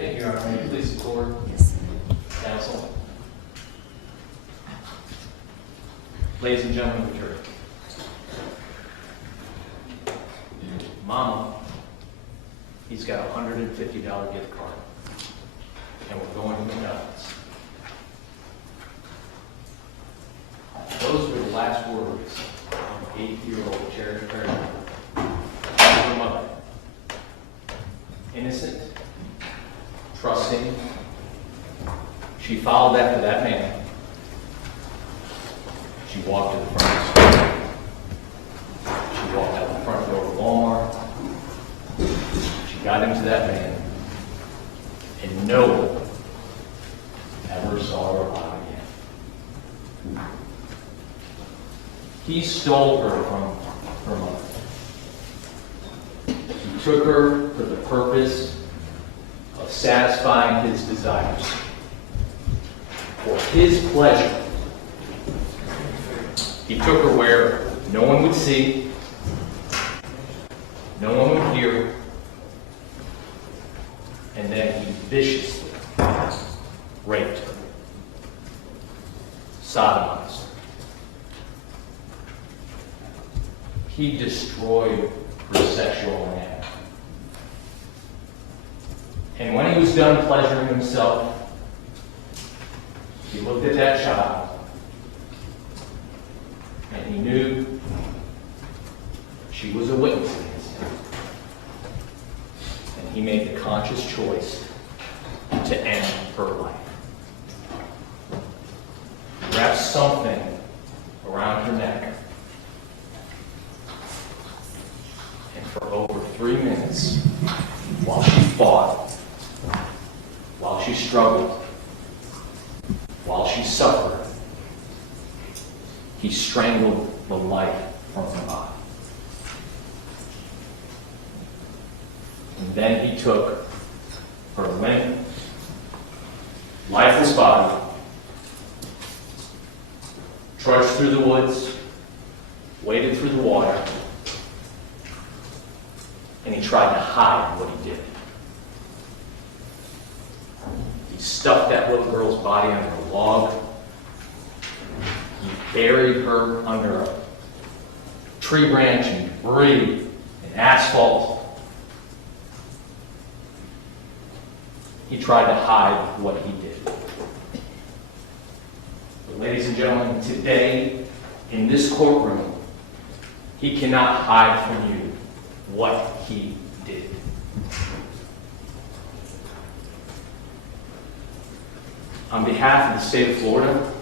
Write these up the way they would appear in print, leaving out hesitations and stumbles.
Thank you, Your Honor. May you please support Yes. counsel? Ladies and gentlemen of the jury, Mama, he's got a $150 gift card, and we're going to McDonald's. Those were the last words of 8-year-old Charity Perry, her mother. Innocent, trusting. She followed after that man. She walked to the front of the store. She walked out the front door of Walmart. She got into that van, and no one ever saw her alive again. He stole her from her mother. He took her for the purpose of satisfying his desires, for his pleasure. He took her where no one would see, no one would hear, and then he viciously raped her, sodomized her. He destroyed her sexual anatomy. And when he was done pleasuring himself, he looked at that child, and he knew she was a witness against him. And he made the conscious choice to end her life. He wrapped something around her neck, and for over 3 minutes, while she fought, while she struggled, while she suffered, he strangled the life from her body. And then he took her limp, lifeless body, trudged through the woods, waded through the water, and he tried to hide what he did. He stuffed that little girl's body under a log. He buried her under a tree branch and debris and asphalt. He tried to hide what he did. But ladies and gentlemen, today, in this courtroom, he cannot hide from you what he did. On behalf of the state of Florida,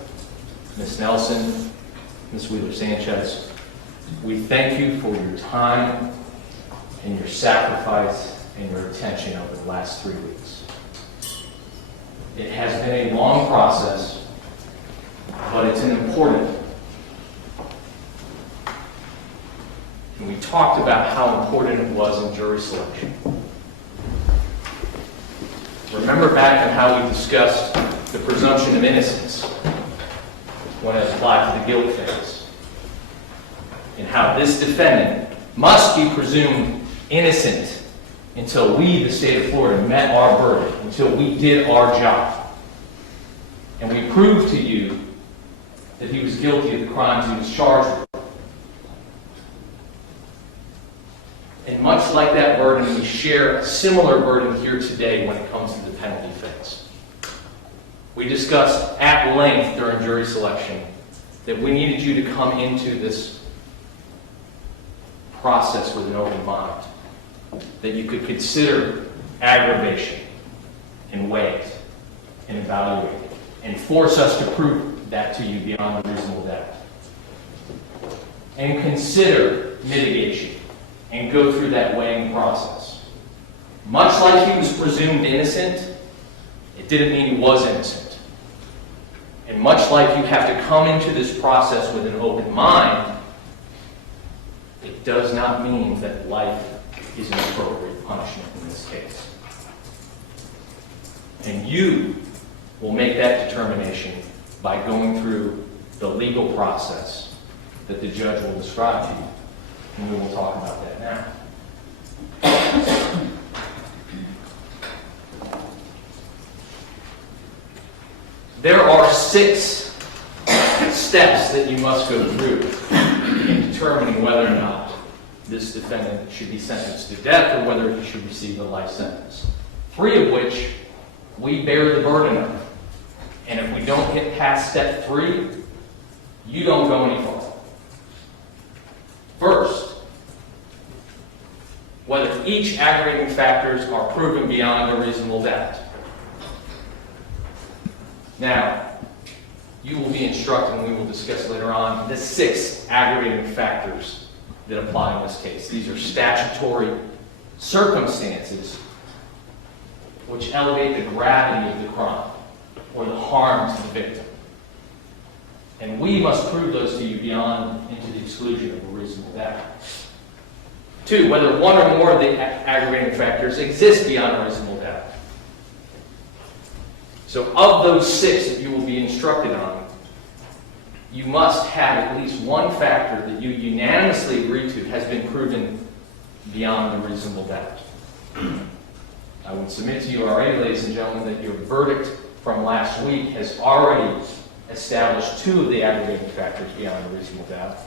Ms. Nelson, Ms. Wheeler-Sanchez, we thank you for your time and your sacrifice and your attention over the last 3 weeks. It has been a long process, but it's an important one. And we talked about how important it was in jury selection. Remember back on how we discussed the presumption of innocence when it applied to the guilt phase, and how this defendant must be presumed innocent until we, the state of Florida, met our burden, until we did our job. And we proved to you that he was guilty of the crimes he was charged with. And much like that burden, we share a similar burden here today when it comes to the penalty phase. We discussed at length during jury selection that we needed you to come into this process with an open mind, that you could consider aggravation and weigh it and evaluate it and force us to prove that to you beyond a reasonable doubt. And consider mitigation and go through that weighing process. Much like he was presumed innocent, it didn't mean he was innocent. And much like you have to come into this process with an open mind, it does not mean that life is an appropriate punishment in this case. And you will make that determination by going through the legal process that the judge will describe to you. And we will talk about that now. 6 steps that you must go through in determining whether or not this defendant should be sentenced to death or whether he should receive a life sentence. 3 of which we bear the burden of. And if we don't get past step 3, you don't go any farther. First, whether each aggravating factors are proven beyond a reasonable doubt. Now, you will be instructed, and we will discuss later on, the 6 aggravating factors that apply in this case. These are statutory circumstances which elevate the gravity of the crime or the harm to the victim. And we must prove those to you beyond and to the exclusion of a reasonable doubt. 2, whether one or more of the aggravating factors exist beyond a reasonable doubt. So of those 6 that you will be instructed on, you must have at least one factor that you unanimously agree to has been proven beyond a reasonable doubt. I would submit to you already, ladies and gentlemen, that your verdict from last week has already established 2 of the aggravating factors beyond a reasonable doubt.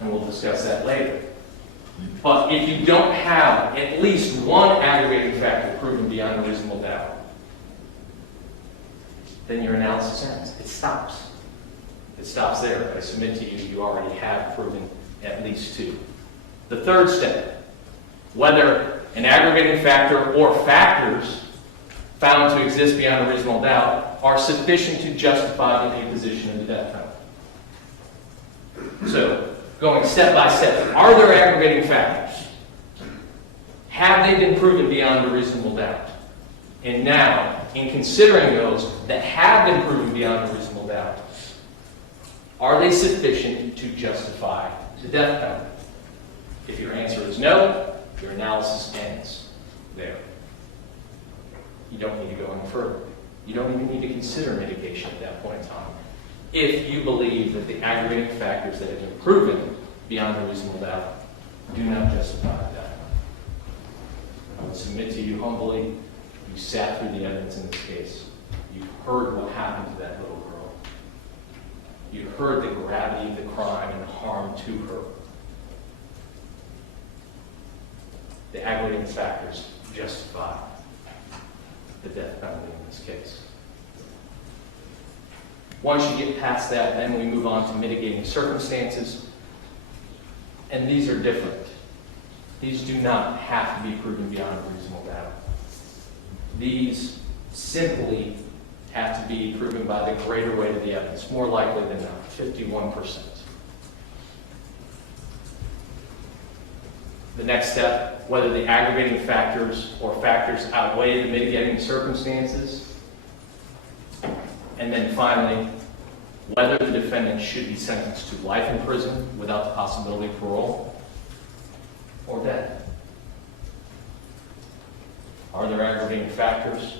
And we'll discuss that later. But if you don't have at least one aggravating factor proven beyond a reasonable doubt, then your analysis ends. It stops. It stops there. But I submit to you, you already have proven at least 2. The 3rd step, whether an aggravating factor or factors found to exist beyond a reasonable doubt are sufficient to justify the imposition of the death penalty. So, going step by step, are there aggravating factors? Have they been proven beyond a reasonable doubt? And now, in considering those that have been proven beyond a reasonable doubt, are they sufficient to justify the death penalty? If your answer is no, your analysis ends there. You don't need to go any further. You don't even need to consider mitigation at that point in time. If you believe that the aggravating factors that have been proven beyond a reasonable doubt do not justify the death penalty. I would submit to you humbly, you sat through the evidence in this case. You heard what happened to that little girl. You heard the gravity of the crime and the harm to her. The aggravating factors justify the death penalty in this case. Once you get past that, then we move on to mitigating circumstances. And these are different. These do not have to be proven beyond a reasonable doubt. These simply have to be proven by the greater weight of the evidence, more likely than not, 51%. The next step, whether the aggravating factors or factors outweigh the mitigating circumstances. And then finally, whether the defendant should be sentenced to life in prison without the possibility of parole or death. Are there aggravating factors?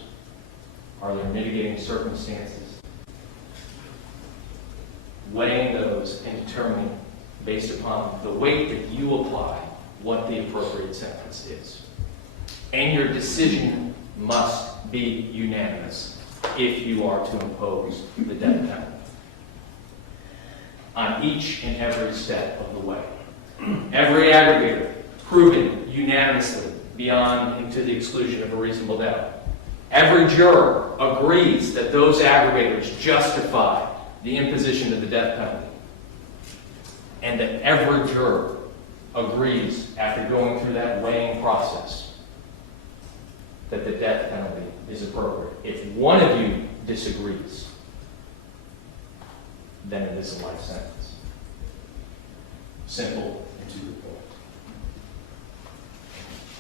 Are there mitigating circumstances? Weighing those and determining, based upon the weight that you apply, what the appropriate sentence is. And your decision must be unanimous if you are to impose the death penalty on each and every step of the way. Every aggravator proven unanimously beyond and to the exclusion of a reasonable doubt. Every juror agrees that those aggravators justify the imposition of the death penalty. And that every juror agrees, after going through that weighing process, that the death penalty is appropriate. If one of you disagrees, then it is a life sentence. Simple and to the point.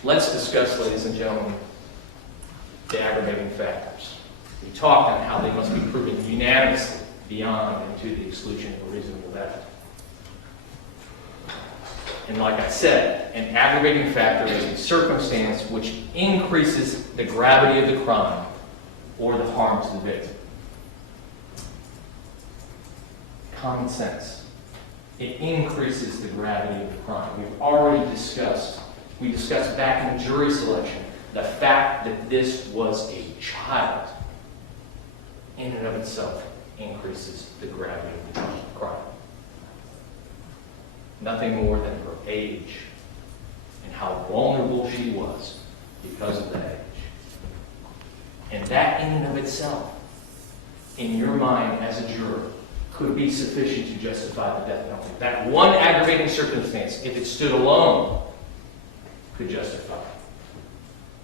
Let's discuss, ladies and gentlemen, the aggravating factors. We talked on how they must be proven unanimously beyond and to the exclusion of a reasonable doubt. And like I said, an aggravating factor is a circumstance which increases the gravity of the crime or the harm to the victim. Common sense. It increases the gravity of the crime. We've already discussed, we discussed back in jury selection, the fact that this was a child. in and of itself increases the gravity of the crime. Nothing more than her age and how vulnerable she was because of that age. And that in and of itself, in your mind as a juror, could be sufficient to justify the death penalty. That one aggravating circumstance, if it stood alone, could justify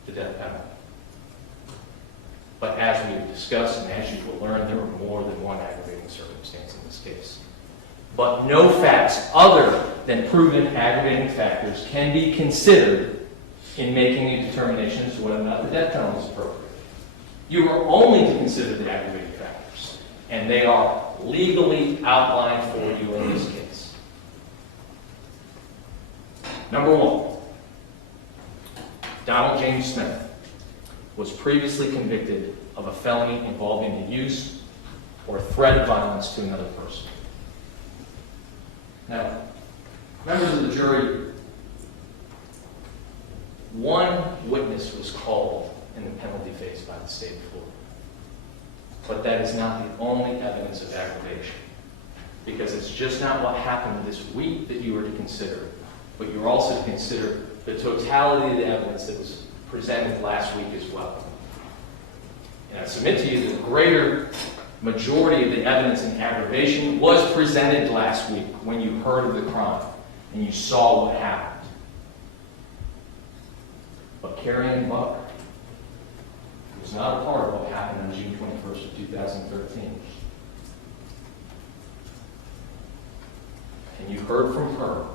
the death penalty. But as we've discussed and as you will learn, there were more than one aggravating circumstance in this case. But no facts other than proven aggravating factors can be considered in making a determination as to whether or not the death penalty is appropriate. You are only to consider the aggravating factors, and they are legally outlined for you in this case. Number one, Donald James Smith was previously convicted of a felony involving the use or threat of violence to another person. Now, members of the jury, one witness was called in the penalty phase by the state of Florida. But that is not the only evidence of aggravation, because it's just not what happened this week that you are to consider, but you're also to consider the totality of the evidence that was presented last week as well. And I submit to you that the greater majority of the evidence in aggravation was presented last week when you heard of the crime and you saw what happened. But Carrie Ann Buck was not a part of what happened on June 21st of 2013. And you heard from her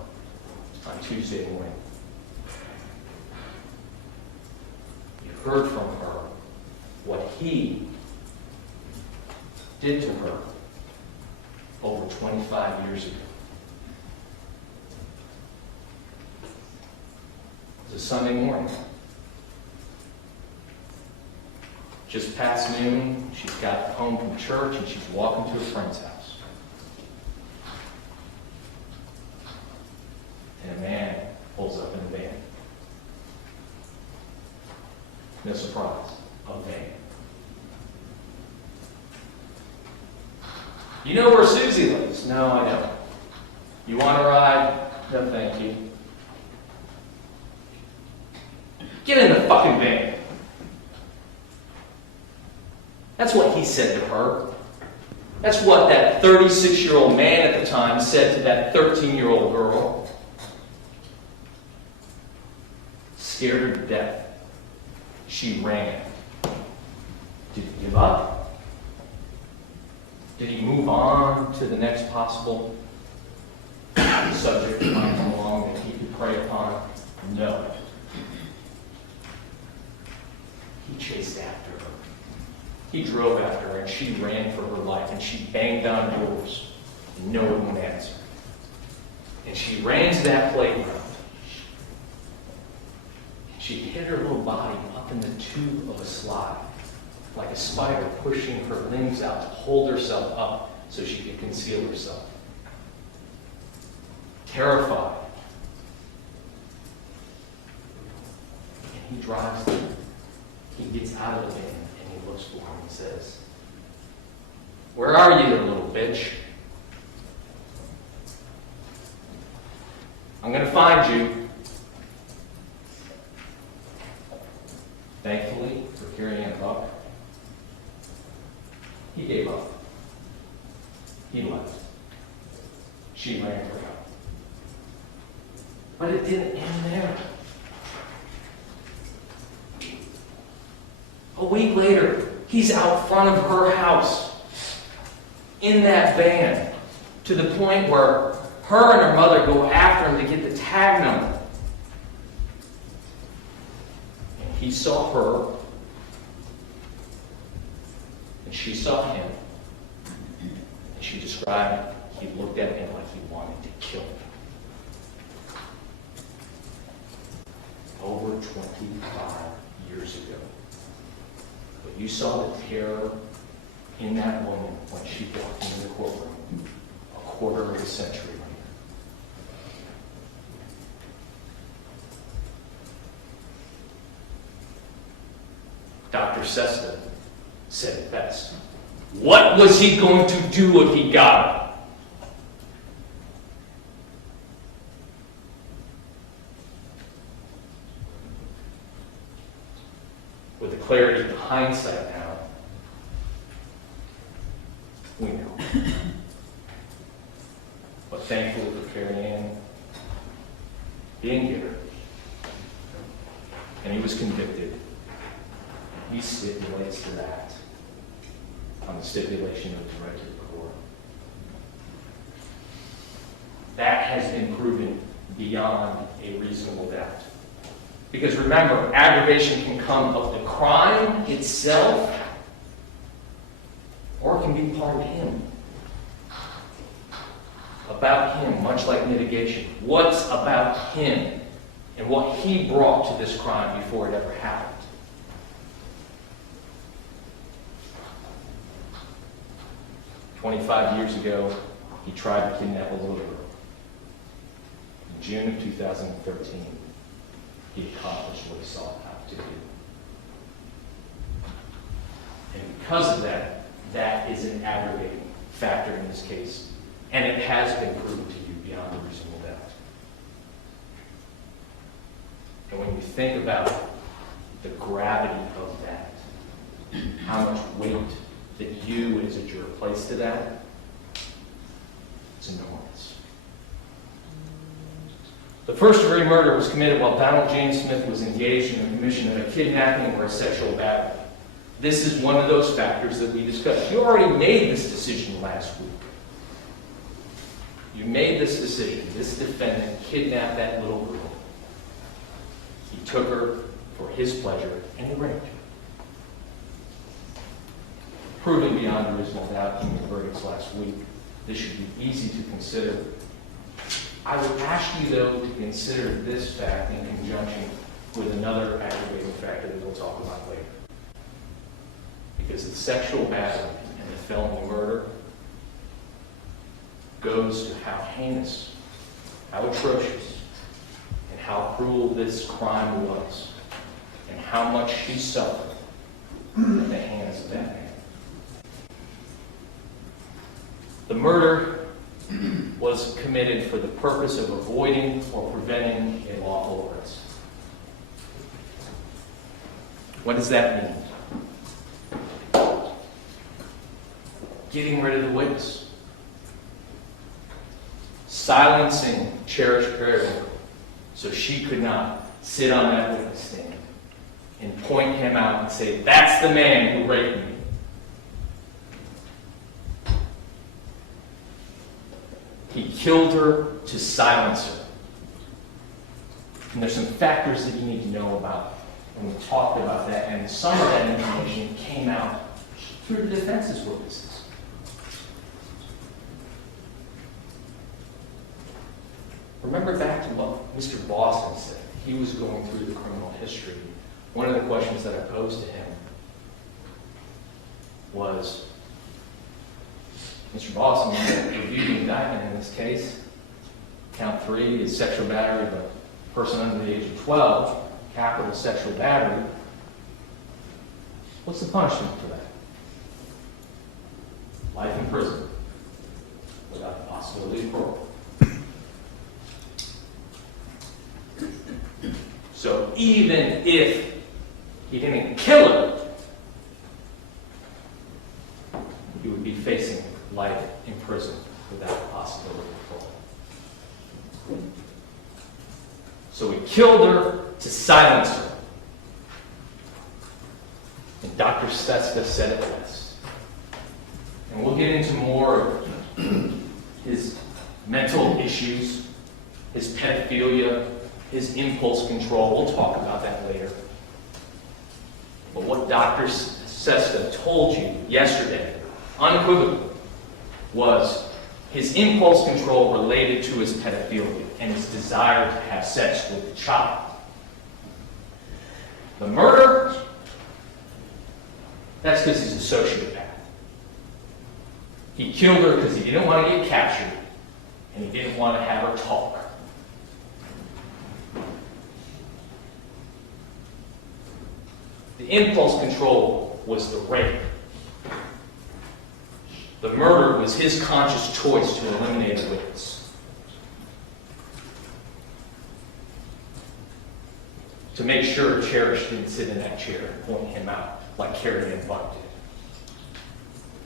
on Tuesday morning. You heard from her what he did to her over 25 years ago. It was a Sunday morning. Just past noon, she's got home from church and she's walking to a friend's house. And a man pulls up in a van. No surprise, a van. You know where Susie lives? No, I don't. You want to ride? No, thank you. Get in the fucking van. That's what he said to her. That's what that 36-year-old man at the time said to that 13-year-old girl. Scared her to death. She ran. Did he give up? Did he move on to the next possible subject that might come along that he could prey upon? No. He chased after her. He drove after her, and she ran for her life, and she banged on doors, and no one would answer. And she ran to that playground. She hid her little body up in the tube of a slide, like a spider pushing her limbs out to hold herself up so she could conceal herself. Terrified. And he drives there. He gets out of the van and he looks for her and says, "Where are you, you little bitch? I'm going to find you." Thankfully for Carrie Ann Buck, he gave up. He left. She ran for help. But it didn't end there. A week later, he's out front of her house in that van to the point where her and her mother go after him to get the tag number. And he saw her, and she saw him. And she described it. He looked at him like he wanted to kill him. Over 25 years ago. But you saw the terror in that woman when she walked into the courtroom a quarter of a century later. Dr. Sesta said it best. What was he going to do if he got her? With the clarity of hindsight now, we know. But thankfully for Carrie Ann, he didn't get her. And he was convicted. He stipulates to that on the stipulation of his right to the court. That has been proven beyond a reasonable doubt. Because remember, aggravation can come of the crime itself, or it can be part of him. About him, much like mitigation. What's about him and what he brought to this crime before it ever happened? "25 years ago, he tried to kidnap a little girl. In June of 2013, he accomplished what he sought out to do. And because of that, that is an aggravating factor in this case. And it has been proven to you beyond a reasonable doubt. And when you think about the gravity of that, how much weight that you as a juror place to that, it's enormous. The first-degree murder was committed while Donald James Smith was engaged in the commission of a kidnapping or a sexual battery. This is one of those factors that we discussed. You already made this decision last week. You made this decision. This defendant kidnapped that little girl. He took her for his pleasure and he raped her. Proven beyond a reasonable doubt in the verdicts last week, this should be easy to consider. I would ask you, though, to consider this fact in conjunction with another aggravating factor that we'll talk about later. Because the sexual battery and the felony murder goes to how heinous, how atrocious, and how cruel this crime was, and how much she suffered at the hands of that man. The murder was committed for the purpose of avoiding or preventing a lawful arrest. What does that mean? Getting rid of the witness. Silencing cherished Perry so she could not sit on that witness stand and point him out and say, "That's the man who raped me." He killed her to silence her. And there's some factors that you need to know about when we talked about that, and some of that information came out through the defense's witnesses. Remember back to what Mr. Boston said. He was going through the criminal history. One of the questions that I posed to him was, Mr. Boston, when you reviewed the indictment in this case, count 3 is sexual battery of a person under the age of 12, capital sexual battery. What's the punishment for that? Life in prison, without the possibility of parole. So even if he didn't kill her, he would be facing life in prison without the possibility of parole. So he killed her to silence her. And Dr. Steska said it best. And we'll get into more of his mental issues, his pedophilia, his impulse control. We'll talk about that later. But what Dr. Steska told you yesterday, unequivocally, was his impulse control related to his pedophilia and his desire to have sex with the child. The murder, that's because he's a sociopath. He killed her because he didn't want to get captured and he didn't want to have her talk. The impulse control was the rape. The murder was his conscious choice to eliminate a witness. To make sure Cherish didn't sit in that chair and point him out like Carrie and Buck did.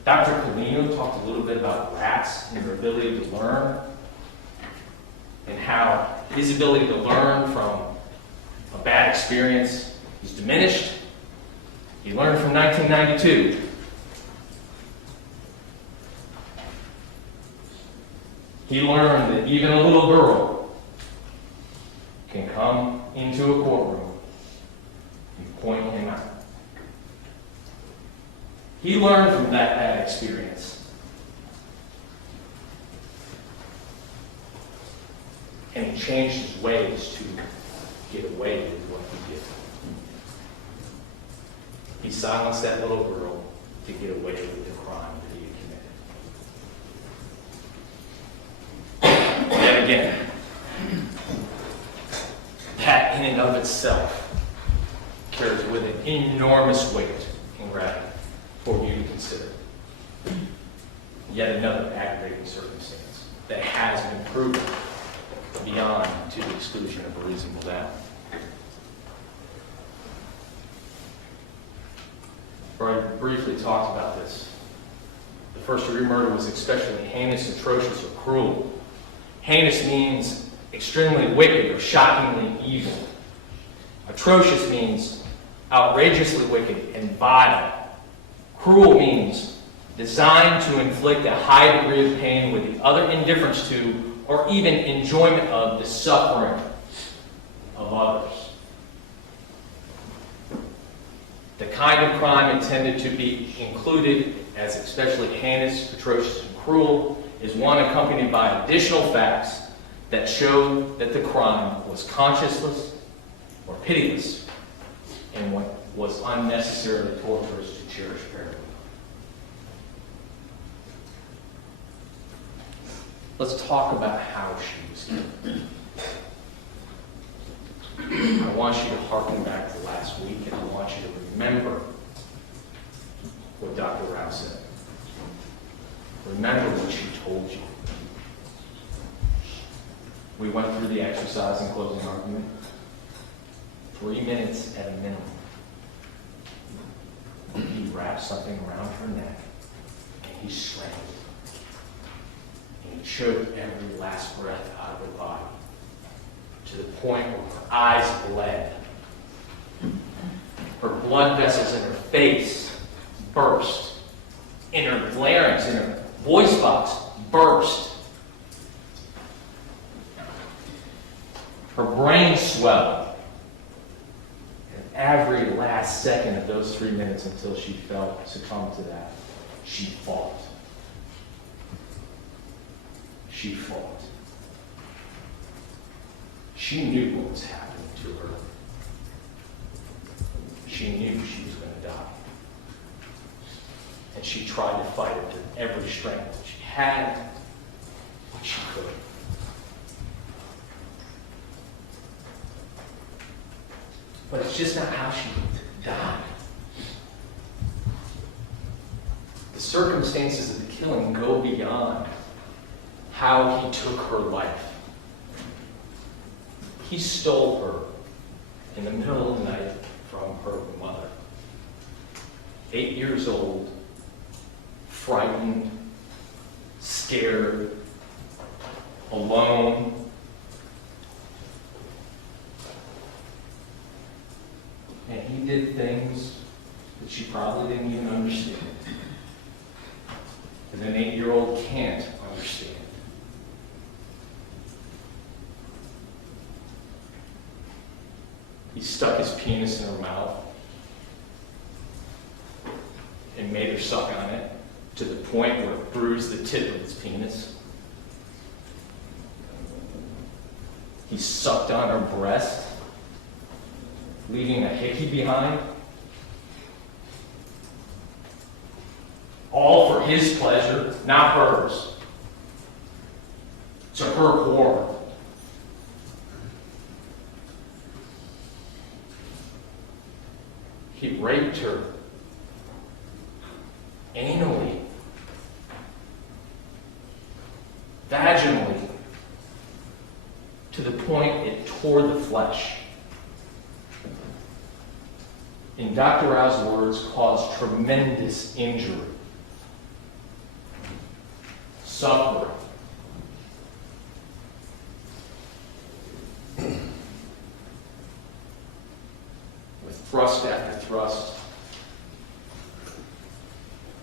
Dr. Colino talked a little bit about rats and their ability to learn, and how his ability to learn from a bad experience is diminished. He learned from 1992. He learned that even a little girl can come into a courtroom and point him out. He learned from that bad experience. And he changed his ways to get away with what he did. He silenced that little girl to get away with the crime that he had committed. Yet again, that in and of itself carries with it enormous weight and gravity for you to consider. Yet another aggravating circumstance that has been proven beyond to the exclusion of a reasonable doubt. I briefly talked about this. The first-degree murder was especially heinous, atrocious, or cruel. Heinous means extremely wicked or shockingly evil. Atrocious means outrageously wicked and vile. Cruel means designed to inflict a high degree of pain with the utter indifference to or even enjoyment of the suffering of others. The kind of crime intended to be included as especially heinous, atrocious, and cruel is one accompanied by additional facts that show that the crime was conscienceless or pitiless and what was unnecessarily torturous to Cherish Perry. Let's talk about how she was killed. I want you to harken back to last week, and I want you to remember what Dr. Rao said. Remember what she told you. We went through the exercise and closing argument. 3 minutes at a minimum. He wrapped something around her neck, and he strangled her. And he choked every last breath out of her body, to the point where her eyes bled. Her blood vessels in her face burst. In her larynx, in her voice box, burst. Her brain swelled. And every last second of those 3 minutes until she succumbed to that, she fought. She fought. She knew what was happening to her. She knew she was going to die. And she tried to fight it to every strength that she had, what she could. But it's just not how she died. The circumstances of the killing go beyond how he took her life. He stole her in the middle of the night from her mother. 8 years old, frightened, scared, alone. And he did things that she probably didn't even understand. And an 8-year-old can't understand. He stuck his penis in her mouth and made her suck on it to the point where it bruised the tip of his penis. He sucked on her breast, leaving a hickey behind. All for his pleasure, not hers. To her horror. He raped her anally toward the flesh. In Dr. Rao's words, caused tremendous injury, suffering. With thrust after thrust,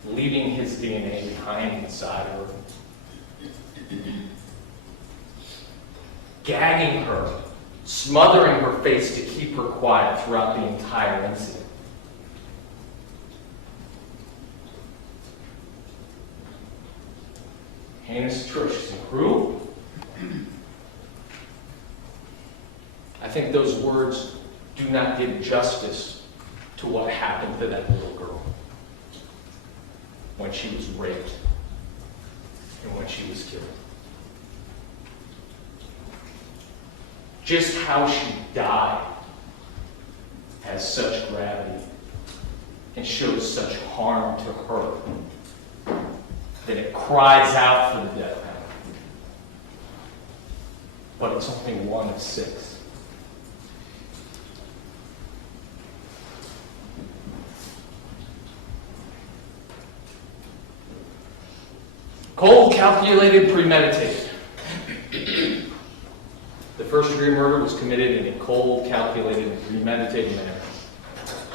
leaving his DNA behind inside her, gagging her, smothering her face to keep her quiet throughout the entire incident. Heinous, atrocious, and cruel. I think those words do not give justice to what happened to that little girl when she was raped and when she was killed. Just how she died has such gravity and shows such harm to her that it cries out for the death penalty. But it's only one of 6. Cold, calculated, premeditated. The first-degree murder was committed in a cold, calculated, and premeditated manner,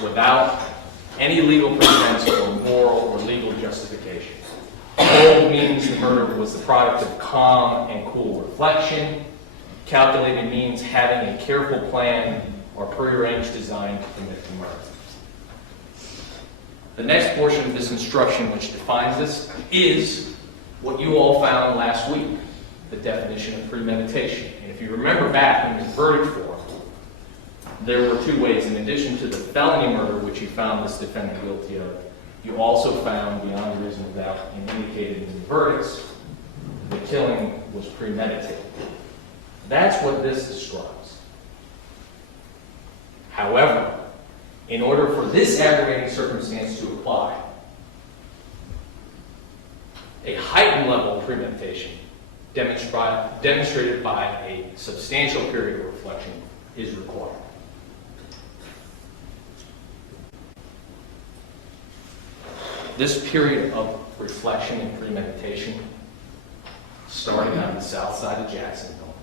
without any legal pretense or moral or legal justification. Cold means the murder was the product of calm and cool reflection. Calculated means having a careful plan or prearranged design to commit the murder. The next portion of this instruction, which defines this, is what you all found last week, the definition of premeditation. And if you remember back in the verdict form, there were 2 ways. In addition to the felony murder, which you found this defendant guilty of, you also found, beyond a reasonable doubt, and indicated in the verdicts, the killing was premeditated. That's what this describes. However, in order for this aggravating circumstance to apply, a heightened level of premeditation demonstrated by a substantial period of reflection is required. This period of reflection and premeditation started on the south side of Jacksonville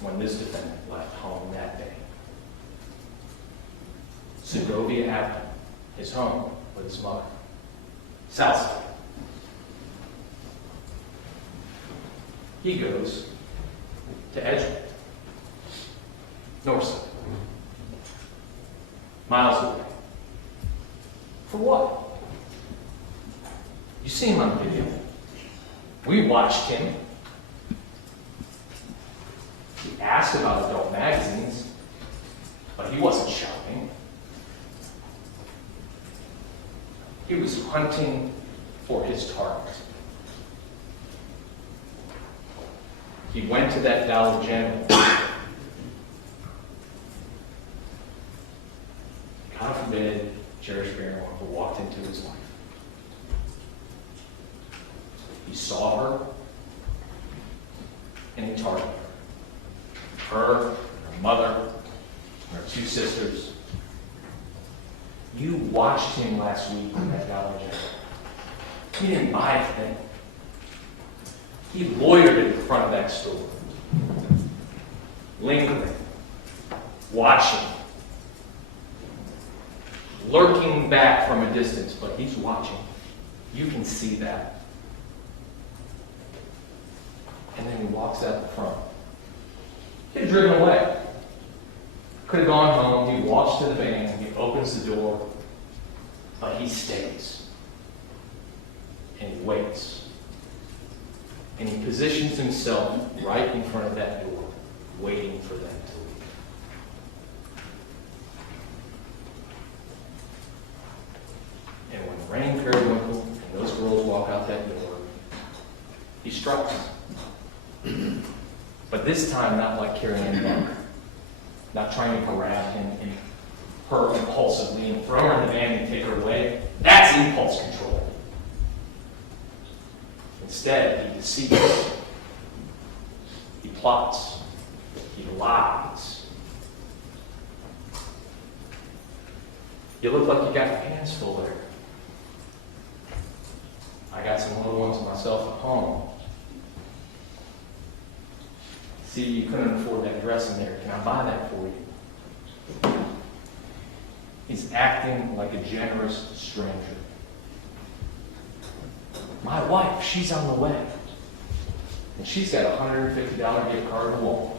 when this defendant left home that day. Segovia Avenue, his home with his mother. South side. He goes to Edgewood, north side, miles away. For what? You see him on video. We watched him. He asked about adult magazines, but he wasn't shopping. He was hunting for his target. He went to that Dollar General. God forbid, cherished parent who walked into his life. He saw her and he targeted her. Her, her mother, her 2 sisters. You watched him last week in that Dollar General. He didn't buy a thing. He loitered at the front of that store, lingering, watching, lurking back from a distance, but he's watching. You can see that. And then he walks out the front. He had driven away. Could have gone home. He walks to the van. He opens the door. But he stays. And he waits. And he positions himself right in front of that door, waiting for them to leave. And when Rain Periwinkle and those girls walk out that door, he strikes. But this time, not like Carrie Ann Buck, not trying to grab him and her impulsively and throw her in the van and take her away. That's impulse control. Instead, he deceives. He plots. He lies. You look like you got your hands full there. I got some little ones myself at home. See, you couldn't afford that dress in there. Can I buy that for you? He's acting like a generous stranger. My wife, she's on the way. And she's got a $150 gift card in Walmart.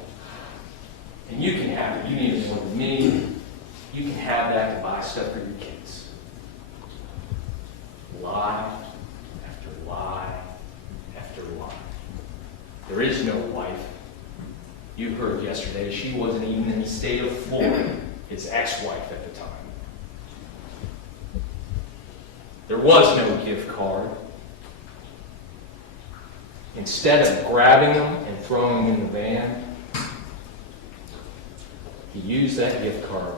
And you can have it. You need it more than me. You can have that to buy stuff for your kids. Lie after lie after lie. There is no wife. You heard yesterday she wasn't even in the state of Florida, his ex-wife at the time. There was no gift card. Instead of grabbing them and throwing them in the van, he used that gift card.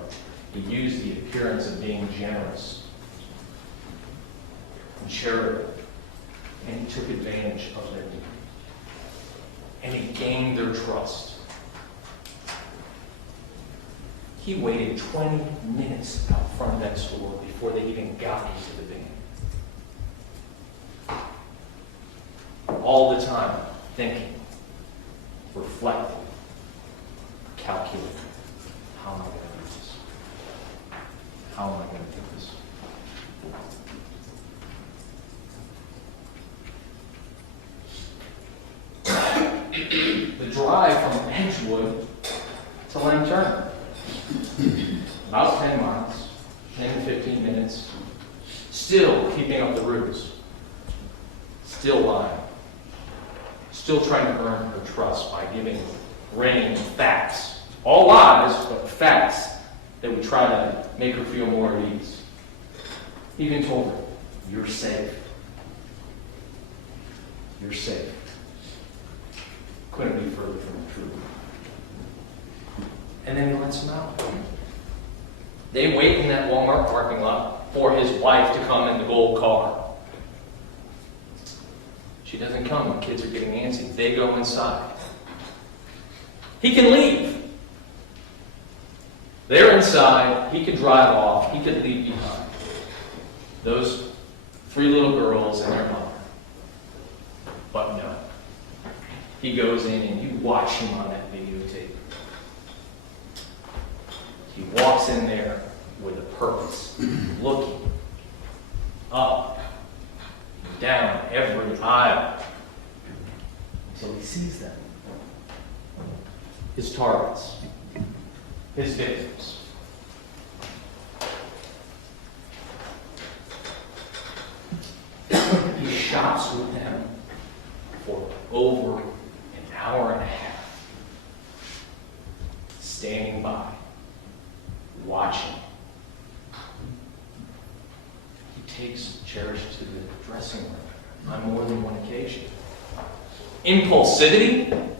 He used the appearance of being generous and charitable, and he took advantage of their need. And he gained their trust. He waited 20 minutes out front of that store before they even got into the van. All the time, thinking, reflecting, calculating. How am I going to do this? How am I going to do this? The drive from Edgewood to Lantern. About 10 miles, 10 to 15 minutes. Still keeping up the ruse. Still lying. Still trying to earn her trust by giving Rain facts. All lies, but facts that would try to make her feel more at ease. He even told her, "You're safe. You're safe." Couldn't be further from the truth. And then he lets him out. They wait in that Walmart parking lot for his wife to come in the gold car. She doesn't come when kids are getting antsy. They go inside. He can leave. They're inside. He could drive off. He could leave behind those 3 little girls and their mother. But no. He goes in and you watch him on that videotape. He walks in there with a purpose, looking up, down every aisle until he sees them. His targets, his victims. He shops with them for over an hour and a half, standing by, watching. He takes Cherish to the dressing room on more than one occasion. Impulsivity?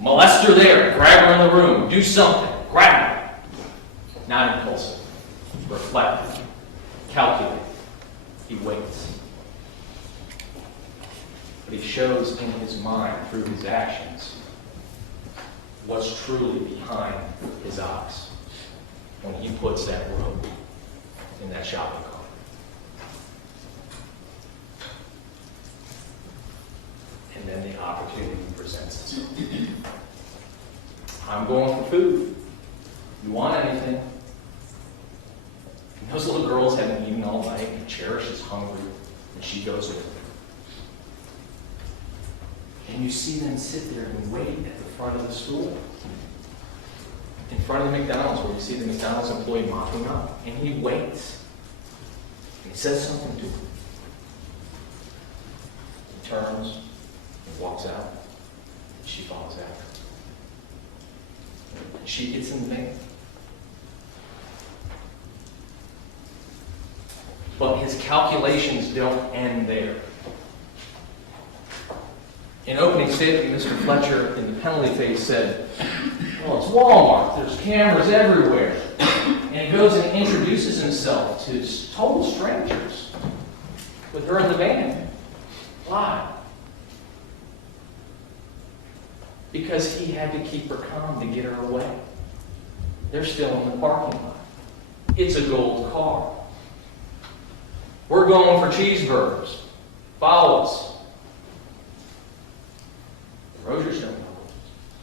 Molest her there, grab her in the room, do something, grab her. Not impulsive, reflective, calculated. He waits. But he shows in his mind, through his actions, what's truly behind his eyes when he puts that robe in that shopping cart. And then the opportunity presents itself. I'm going for food. You want anything? And those little girls haven't eaten all night, and Cherish is hungry, and she goes with them. And you see them sit there and wait at the front of the store. In front of the McDonald's, where you see the McDonald's employee mopping up. And he waits. And he says something to her. He turns and walks out. And she follows after. And she gets in the van. But his calculations don't end there. In opening statement, Mr. Fletcher, in the penalty phase, said, "Well, it's Walmart. There's cameras everywhere." And he goes and introduces himself to total strangers with her in the van. Why? because he had to keep her calm to get her away. They're still in the parking lot. It's a gold car. We're going for cheeseburgers. Follow us. Rogers don't know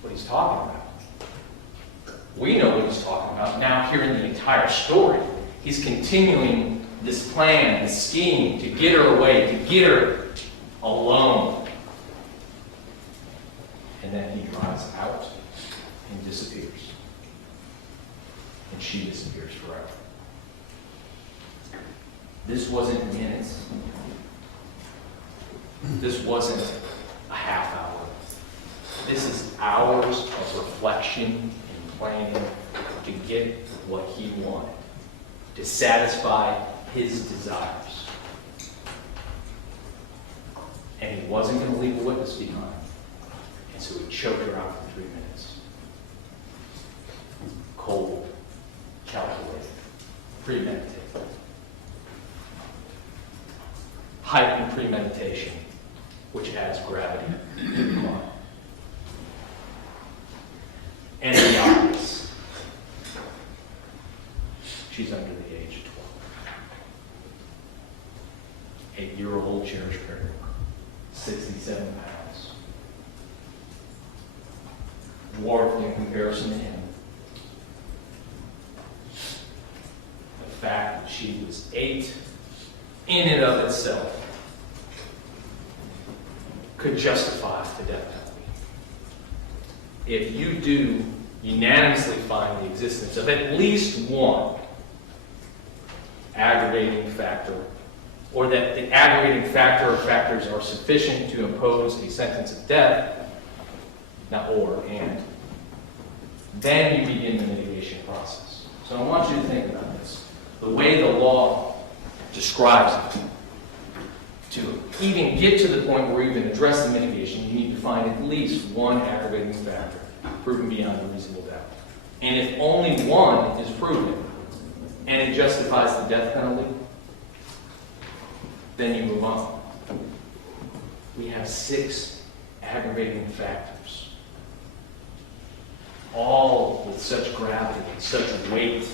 what he's talking about. We know what he's talking about. Now, hearing the entire story, he's continuing this plan, this scheme to get her away, to get her alone. And then he drives out and disappears. And she disappears forever. This wasn't minutes. This wasn't a half hour. This is hours of reflection and planning to get what he wanted, to satisfy his desires. And he wasn't going to leave a witness behind. And so he choked her out for 3 minutes. Cold, calculated, premeditated. Heightened premeditation, which adds gravity to the crime. And the obvious. She's under the age of 12. 8-year-old cherished girl, 67 pounds. Dwarfed in comparison to him. The fact that she was 8, in and of itself, could justify the death penalty. If you do unanimously find the existence of at least one aggravating factor, or that the aggravating factor or factors are sufficient to impose a sentence of death, not or, and, then you begin the mitigation process. So I want you to think about this. The way the law describes it, to even get to the point where you can address the mitigation, you need to find at least one aggravating factor proven beyond a reasonable doubt. And if only one is proven, and it justifies the death penalty, then you move on. We have 6 aggravating factors, all with such gravity and such weight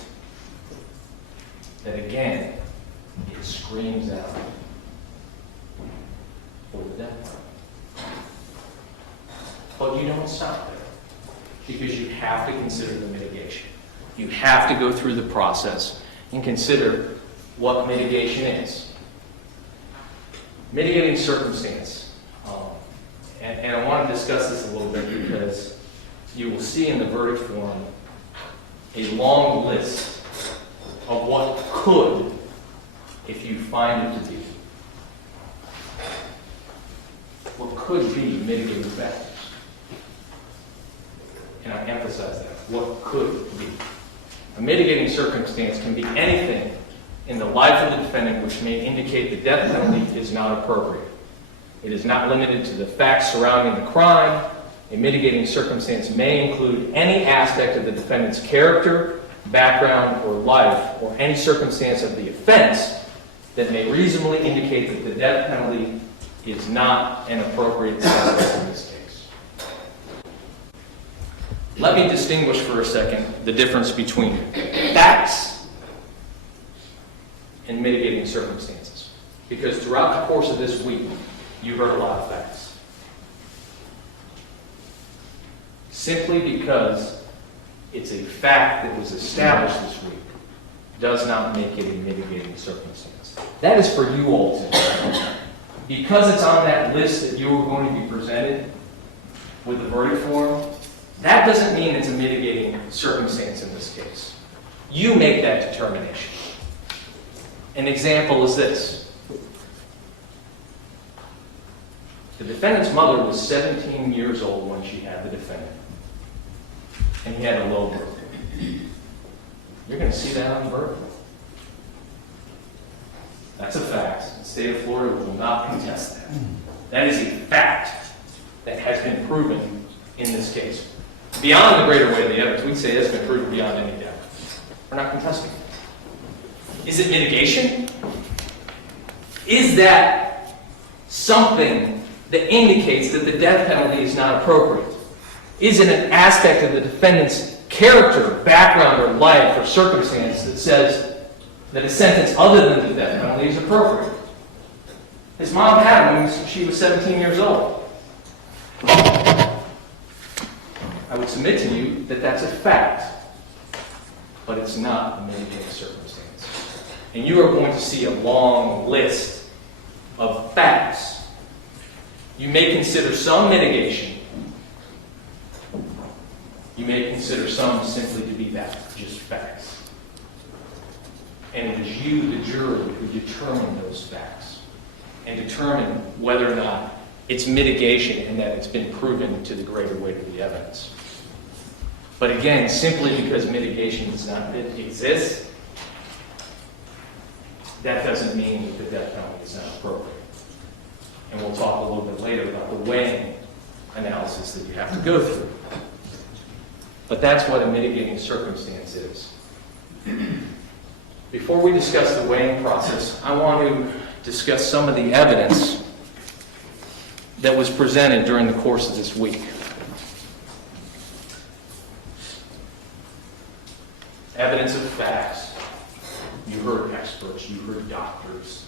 that, again, it screams out for the death penalty. But you don't stop there, because you have to consider the mitigation. You have to go through the process and consider what mitigation is. Mitigating circumstance. And I want to discuss this a little bit because you will see in the verdict form a long list of what could, if you find it to be, what could be mitigating factors. And I emphasize that, what could be. A mitigating circumstance can be anything in the life of the defendant which may indicate the death penalty is not appropriate. It is not limited to the facts surrounding the crime. A mitigating circumstance may include any aspect of the defendant's character, background, or life, or any circumstance of the offense that may reasonably indicate that the death penalty is not an appropriate sentence in this case. Let me distinguish for a second the difference between facts and mitigating circumstances. Because throughout the course of this week, you heard a lot of facts. Simply because it's a fact that was established this week does not make it a mitigating circumstance. That is for you all to know. Because it's on that list that you are going to be presented with the verdict form, that doesn't mean it's a mitigating circumstance in this case. You make that determination. An example is this. The defendant's mother was 17 years old when she had the defendant. And he had a low birth. You're going to see that on the verdict. That's a fact. The state of Florida will not contest that. That is a fact that has been proven in this case. Beyond the greater weight of the evidence, we'd say it's been proven beyond any doubt. We're not contesting it. Is it mitigation? Is that something that indicates that the death penalty is not appropriate? isn't an aspect of the defendant's character, background, or life, or circumstance that says that a sentence other than the death penalty is appropriate. His mom had him when she was 17 years old. I would submit to you that that's a fact, but it's not a mitigating circumstance. And you are going to see a long list of facts. You may consider some mitigation. You may consider some simply to be that, just facts. And it is you, the jury, who determine those facts and determine whether or not it's mitigation and that it's been proven to the greater weight of the evidence. But again, simply because mitigation does not exist, that doesn't mean that the death penalty is not appropriate. And we'll talk a little bit later about the weighing analysis that you have to go through. But that's what a mitigating circumstance is. Before we discuss the weighing process, I want to discuss some of the evidence that was presented during the course of this week. Evidence of facts. You heard experts, you heard doctors.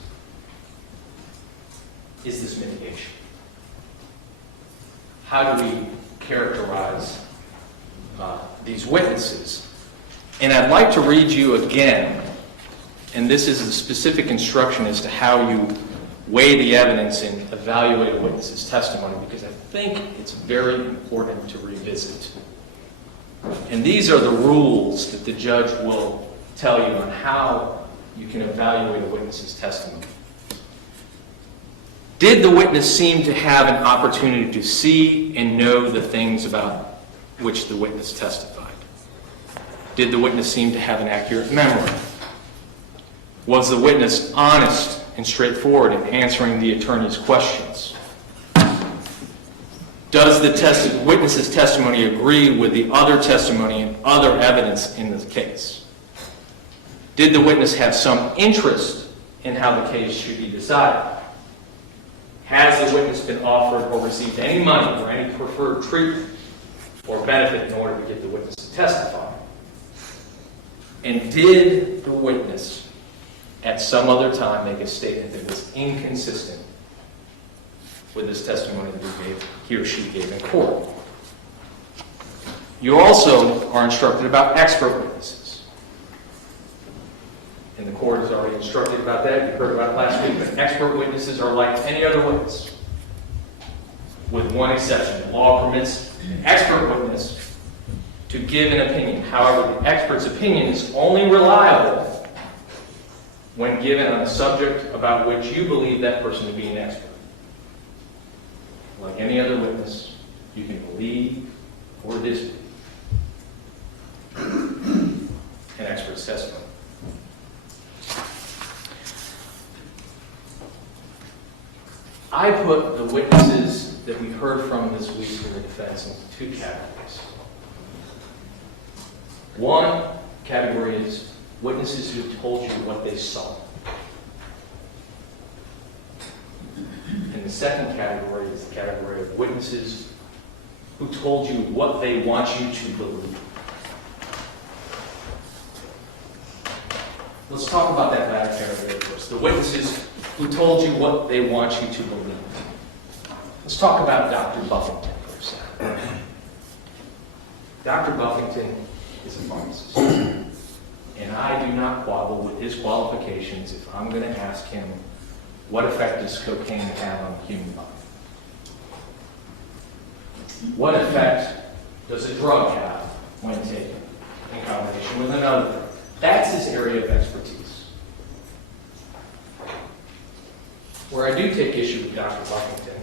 Is this mitigation? How do we characterize these witnesses? And I'd like to read you again, and this is a specific instruction as to how you weigh the evidence and evaluate a witness's testimony, because I think it's very important to revisit. And these are the rules that the judge will tell you on how you can evaluate a witness's testimony. Did the witness seem to have an opportunity to see and know the things about which the witness testified? Did the witness seem to have an accurate memory? Was the witness honest and straightforward in answering the attorney's questions? Does the witness's testimony agree with the other testimony and other evidence in the case? Did the witness have some interest in how the case should be decided? Has the witness been offered or received any money or any preferred treatment or benefit in order to get the witness to testify? And did the witness at some other time make a statement that was inconsistent with his testimony that he or she gave in court? You also are instructed about expert witnesses. And the court has already instructed about that. You heard about it last week. But expert witnesses are like any other witness, with one exception. The law permits an expert witness to give an opinion. However, the expert's opinion is only reliable when given on a subject about which you believe that person to be an expert. Like any other witness, you can believe or disbelieve an expert's testimony. I put the witnesses that we heard from this week in the defense into two categories. One category is witnesses who told you what they saw. And the second category is the category of witnesses who told you what they want you to believe. Let's talk about that latter category first. The witnesses who told you what they want you to believe. Let's talk about Dr. Buffington for a second. Dr. Buffington is a pharmacist. And I do not quibble with his qualifications if I'm going to ask him, what effect does cocaine have on the human body? What effect does a drug have when taken in combination with another drug? That's his area of expertise. Where I do take issue with Dr. Buffington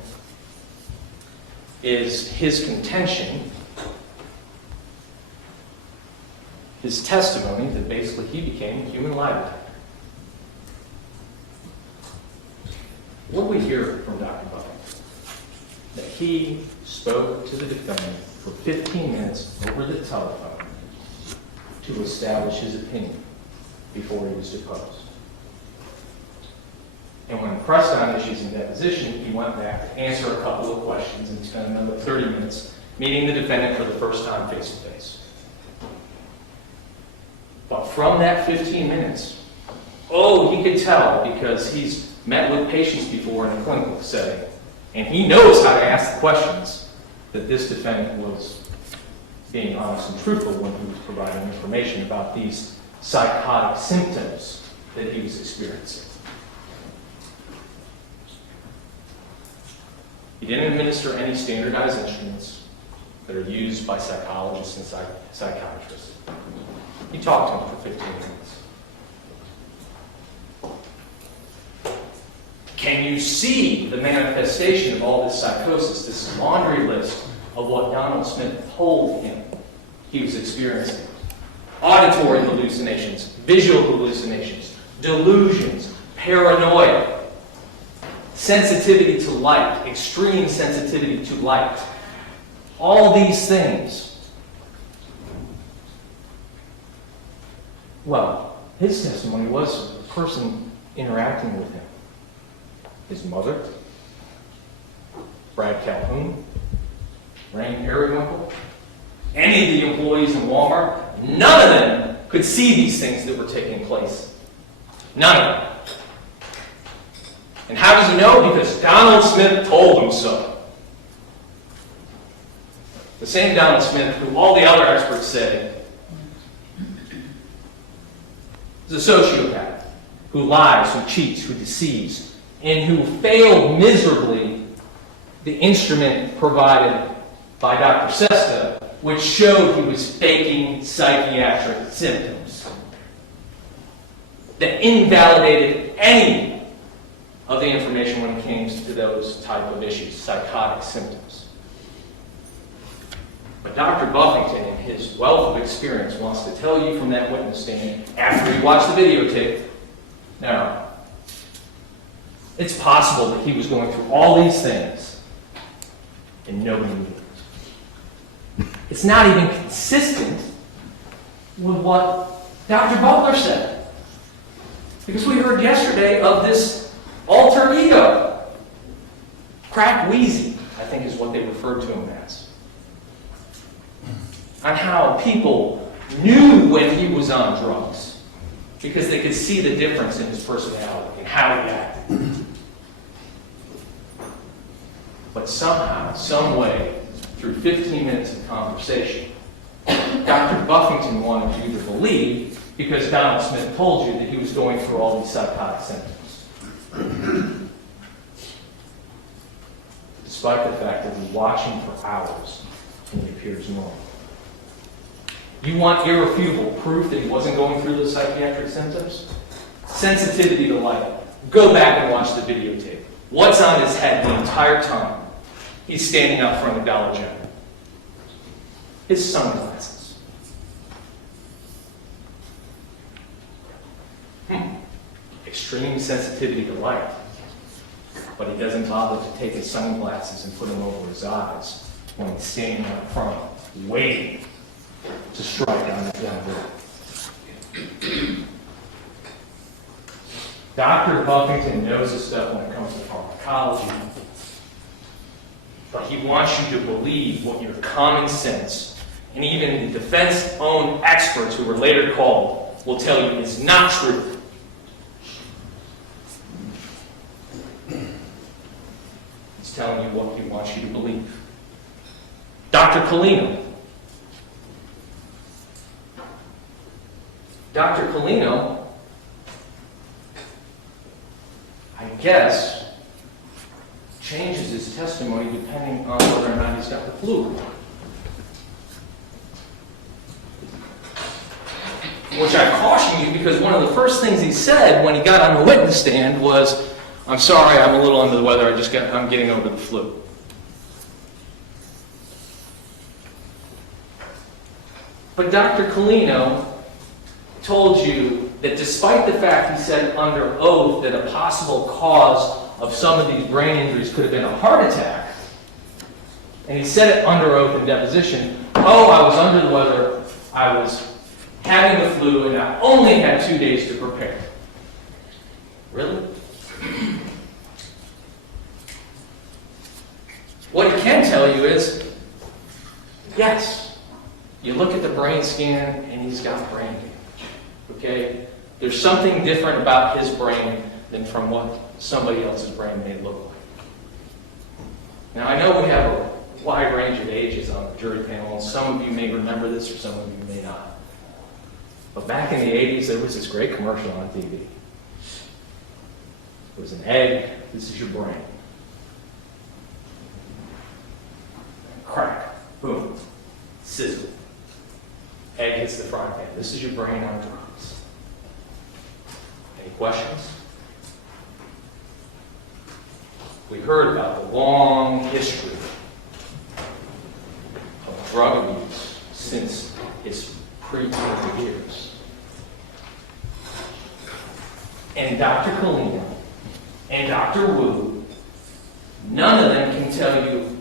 is his contention, his testimony that basically he became a human lie detector. What do we hear from Dr. Buffington? That he spoke to the defendant for 15 minutes over the telephone to establish his opinion before he was deposed. And when pressed on issues in deposition, he went back to answer a couple of questions and spent another 30 minutes meeting the defendant for the first time face to face. But from that 15 minutes, he could tell because he's met with patients before in a clinical setting, and he knows how to ask the questions, that this defendant was being honest and truthful when he was providing information about these psychotic symptoms that he was experiencing. He didn't administer any standardized instruments that are used by psychologists and psychiatrists. He talked to him for 15 minutes. Can you see the manifestation of all this psychosis, this laundry list of what Donald Smith told him he was experiencing? Auditory hallucinations, visual hallucinations, delusions, paranoia, sensitivity to light, extreme sensitivity to light. All these things. Well, his testimony was the person interacting with him. His mother, Brad Calhoun, Rain Periwinkle, any of the employees in Walmart, none of them could see these things that were taking place. None of them. And how does he know? Because Donald Smith told him so. The same Donald Smith who all the other experts said is a sociopath, who lies, who cheats, who deceives, and who failed miserably the instrument provided by Dr. Sesta, which showed he was faking psychiatric symptoms that invalidated any of the information when it came to those type of issues, psychotic symptoms. But Dr. Buffington, in his wealth of experience, wants to tell you from that witness stand, after you watch the videotape, no, it's possible that he was going through all these things and nobody knew it. It's not even consistent with what Dr. Butler said. Because we heard yesterday of this alter ego. Crack Wheezy, I think is what they referred to him as. On how people knew when he was on drugs because they could see the difference in his personality and how he acted. But somehow, some way, through 15 minutes of conversation, Dr. Buffington wanted you to believe, because Donald Smith told you that he was going through all these psychotic symptoms. Despite the fact that we watch him for hours and he appears normal. You want irrefutable proof that he wasn't going through those psychiatric symptoms? Sensitivity to light. Go back and watch the videotape. What's on his head the entire time he's standing out front of Dollar General? His sunglasses. Extreme sensitivity to light. But he doesn't bother to take his sunglasses and put them over his eyes when he's standing out front, waiting to strike down that young girl. Dr. Buffington knows his stuff when it comes to pharmacology, but he wants you to believe what your common sense and even the defense-owned experts who were later called will tell you is not true. He's telling you what he wants you to believe. Dr. Colino. Dr. Colino, I guess, changes his testimony depending on whether or not he's got the flu. Which I caution you because one of the first things he said when he got on the witness stand was, "I'm sorry, I'm a little under the weather, I'm getting over the flu." But Dr. Colino told you that despite the fact he said under oath that a possible cause of some of these brain injuries could have been a heart attack, and he said it under oath in deposition, I was under the weather, I was having the flu, and I only had 2 days to prepare. Really? What he can tell you is, Yes. You look at the brain scan and he's got brain damage. Okay? There's something different about his brain than from what somebody else's brain may look like. Now, I know we have a wide range of ages on the jury panel, and some of you may remember this, or some of you may not. But back in the 80s, there was this great commercial on TV. It was an egg. This is your brain. Crack. Boom. Sizzle. Egg hits the frying pan. This is your brain on drugs. Any questions? We heard about the long history of drug abuse since his pre-teenage years. And Dr. Colino and Dr. Wu, none of them can tell you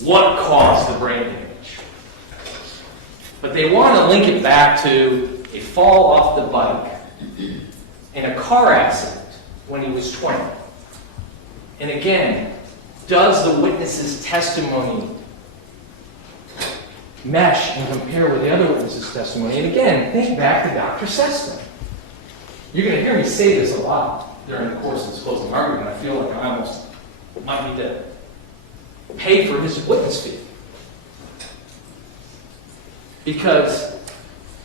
what caused the brain damage. But they want to link it back to a fall off the bike in a car accident when he was 20. And again, does the witness's testimony mesh and compare with the other witness's testimony? And again, think back to Dr. Sesta. You're going to hear me say this a lot during the course of this closing argument. I feel like I almost might need to pay for his witness fee. Because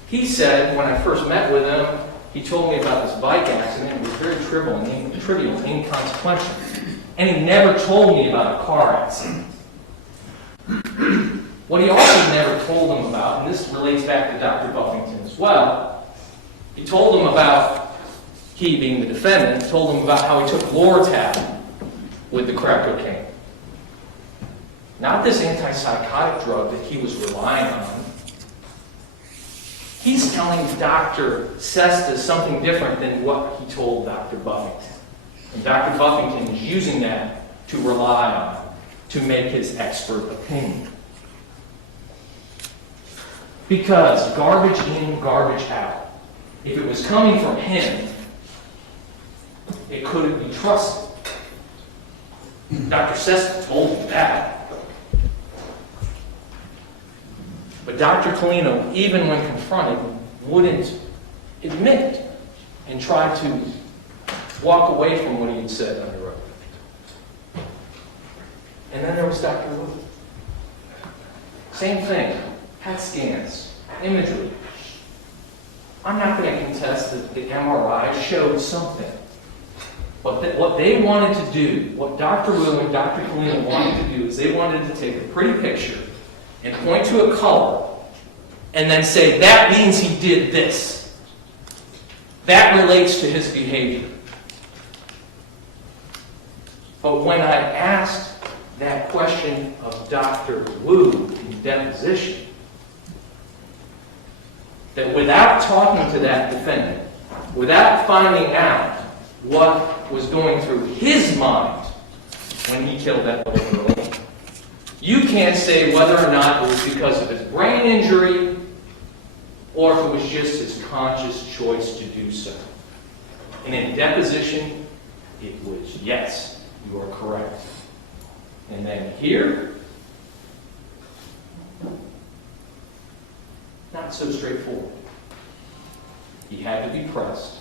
he said, when I first met with him, he told me about this bike accident. It was very trivial and inconsequential. And he never told me about a car accident. What he also never told him about, and this relates back to Dr. Buffington as well, he told him about, he being the defendant, told him about how he took Lortab with the crack cocaine. Not this antipsychotic drug that he was relying on. He's telling Dr. Sesta something different than what he told Dr. Buffington. And Dr. Buffington is using that to rely on, to make his expert opinion. Because garbage in, garbage out. If it was coming from him, it couldn't be trusted. Dr. Sesta told him that. But Dr. Colino, even when confronted, wouldn't admit it and try to walk away from what he had said on the road. And then there was Dr. Wu. Same thing. PET scans, imagery. I'm not going to contest that the MRI showed something. But what they wanted to do, what Dr. Wu and Dr. Colino wanted to do, is they wanted to take a pretty picture and point to a color and then say, that means he did this. That relates to his behavior. But when I asked that question of Dr. Wu in deposition, that without talking to that defendant, without finding out what was going through his mind when he killed that little girl, you can't say whether or not it was because of his brain injury or if it was just his conscious choice to do so. And in deposition, it was yes, you are correct. And then here, not so straightforward. He had to be pressed.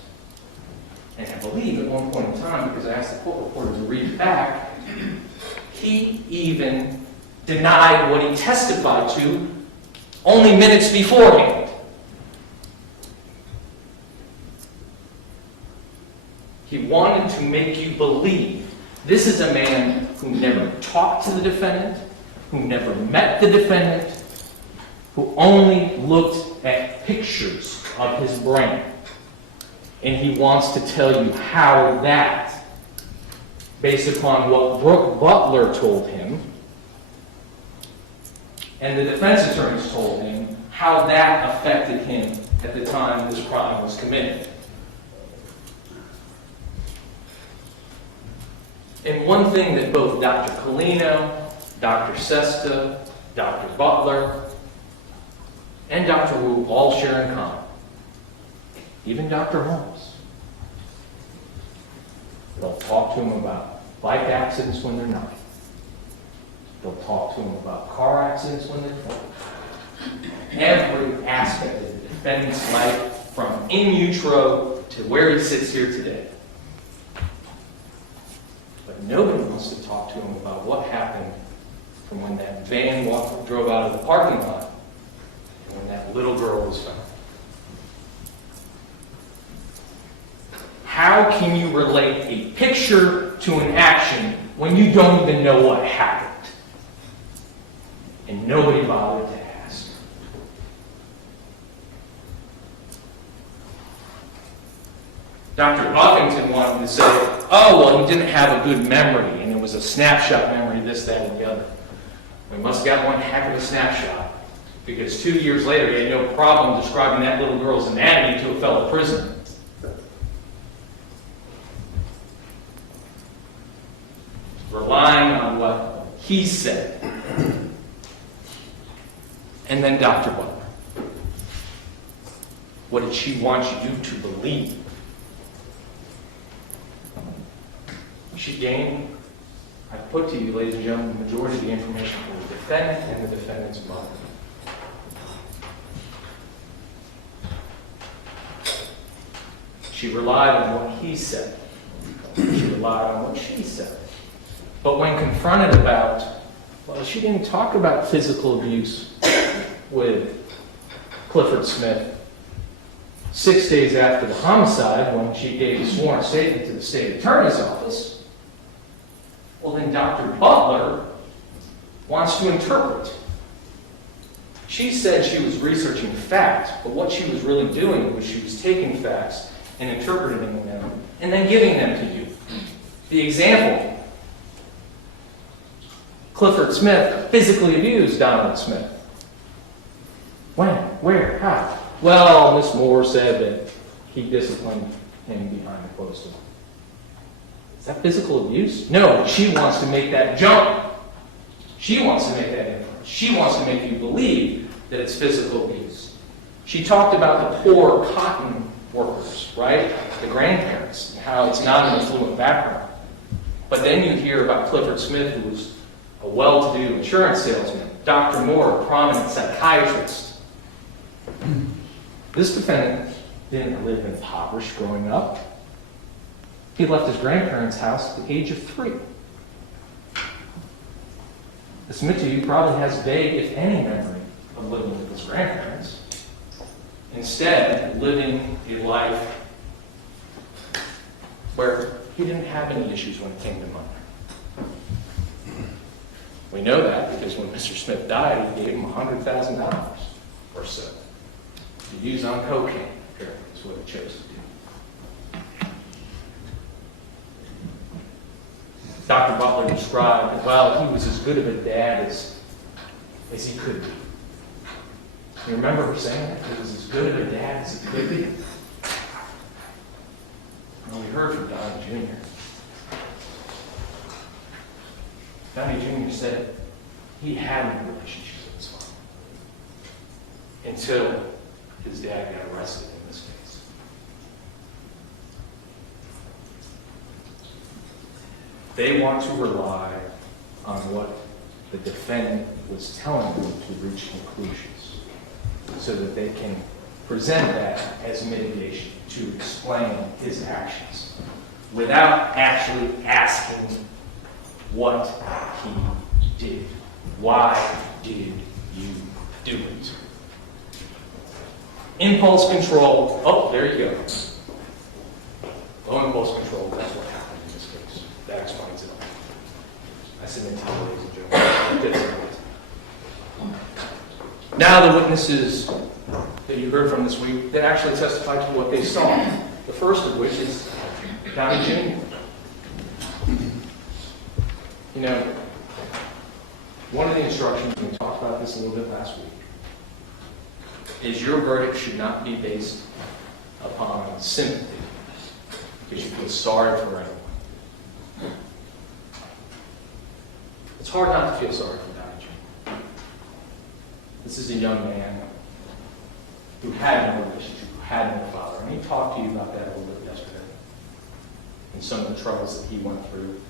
And I believe at one point in time, because I asked the court reporter to read it back, he even denied what he testified to only minutes beforehand. He wanted to make you believe this is a man who never talked to the defendant, who never met the defendant, who only looked at pictures of his brain. And he wants to tell you how that, based upon what Brooke Butler told him, and the defense attorneys told him, how that affected him at the time this crime was committed. And one thing that both Dr. Colino, Dr. Sesta, Dr. Butler, and Dr. Wu all share in common, even Dr. Holmes, they'll talk to him about bike accidents when they're not. They'll talk to him about car accidents when they're 20. every aspect of the defendant's life from in utero to where he sits here today. But nobody wants to talk to him about what happened from when that van drove out of the parking lot and when that little girl was found. How can you relate a picture to an action when you don't even know what happened? And nobody bothered to ask. Dr. Buffington wanted to say, oh, well, he didn't have a good memory, and it was a snapshot memory, this, that, and the other. We must have got one heck of a snapshot, because 2 years later, he had no problem describing that little girl's anatomy to a fellow prisoner. Relying on what he said. And then Dr. Butler. What did she want you to believe? She gained, I put to you, ladies and gentlemen, the majority of the information from the defendant and the defendant's mother. She relied on what he said. She relied on what she said. But when confronted about, well, she didn't talk about physical abuse with Clifford Smith 6 days after the homicide when she gave a sworn statement to the state attorney's office, well, then Dr. Butler wants to interpret. She said she was researching facts, but what she was really doing was she was taking facts and interpreting them and then giving them to you. The example, Clifford Smith physically abused Donald Smith. When? Where? How? Well, Miss Moore said that he disciplined him behind the closed door. Is that physical abuse? No, she wants to make that jump. She wants to make that inference. She wants to make you believe that it's physical abuse. She talked about the poor cotton workers, right? The grandparents, how it's not an affluent background. But then you hear about Clifford Smith, who was a well-to-do insurance salesman, Dr. Moore, a prominent psychiatrist. This defendant didn't live impoverished growing up. He left his grandparents' house at the age of 3. I submit to you, he probably has vague, if any, memory of living with his grandparents. Instead, living a life where he didn't have any issues when it came to money. We know that because when Mr. Smith died, he gave him $100,000 or so to use on cocaine, apparently, is what he chose to do. Dr. Butler described that, well, he was as good of a dad as he could be. You remember her saying that? He was as good of a dad as he could be? Well, we heard from Donnie Jr. Donnie Jr. said he had a relationship with his father until his dad got arrested in this case. They want to rely on what the defendant was telling them to reach conclusions so that they can present that as mitigation to explain his actions without actually asking what he did. Why did you do it? Impulse control. Oh, there you go. Low impulse control. That's what happened in this case. That explains it all. I submit to you, ladies and gentlemen. Now the witnesses that you heard from this week that actually testified to what they saw. The first of which is Donnie Jr. You know, one of the instructions, and we talked about this a little bit last week, is your verdict should not be based upon sympathy, because you feel sorry for anyone. It's hard not to feel sorry for Donnie Jr. This is a young man who had no relationship, who had no father, and he talked to you about that a little bit yesterday, and some of the troubles that he went through.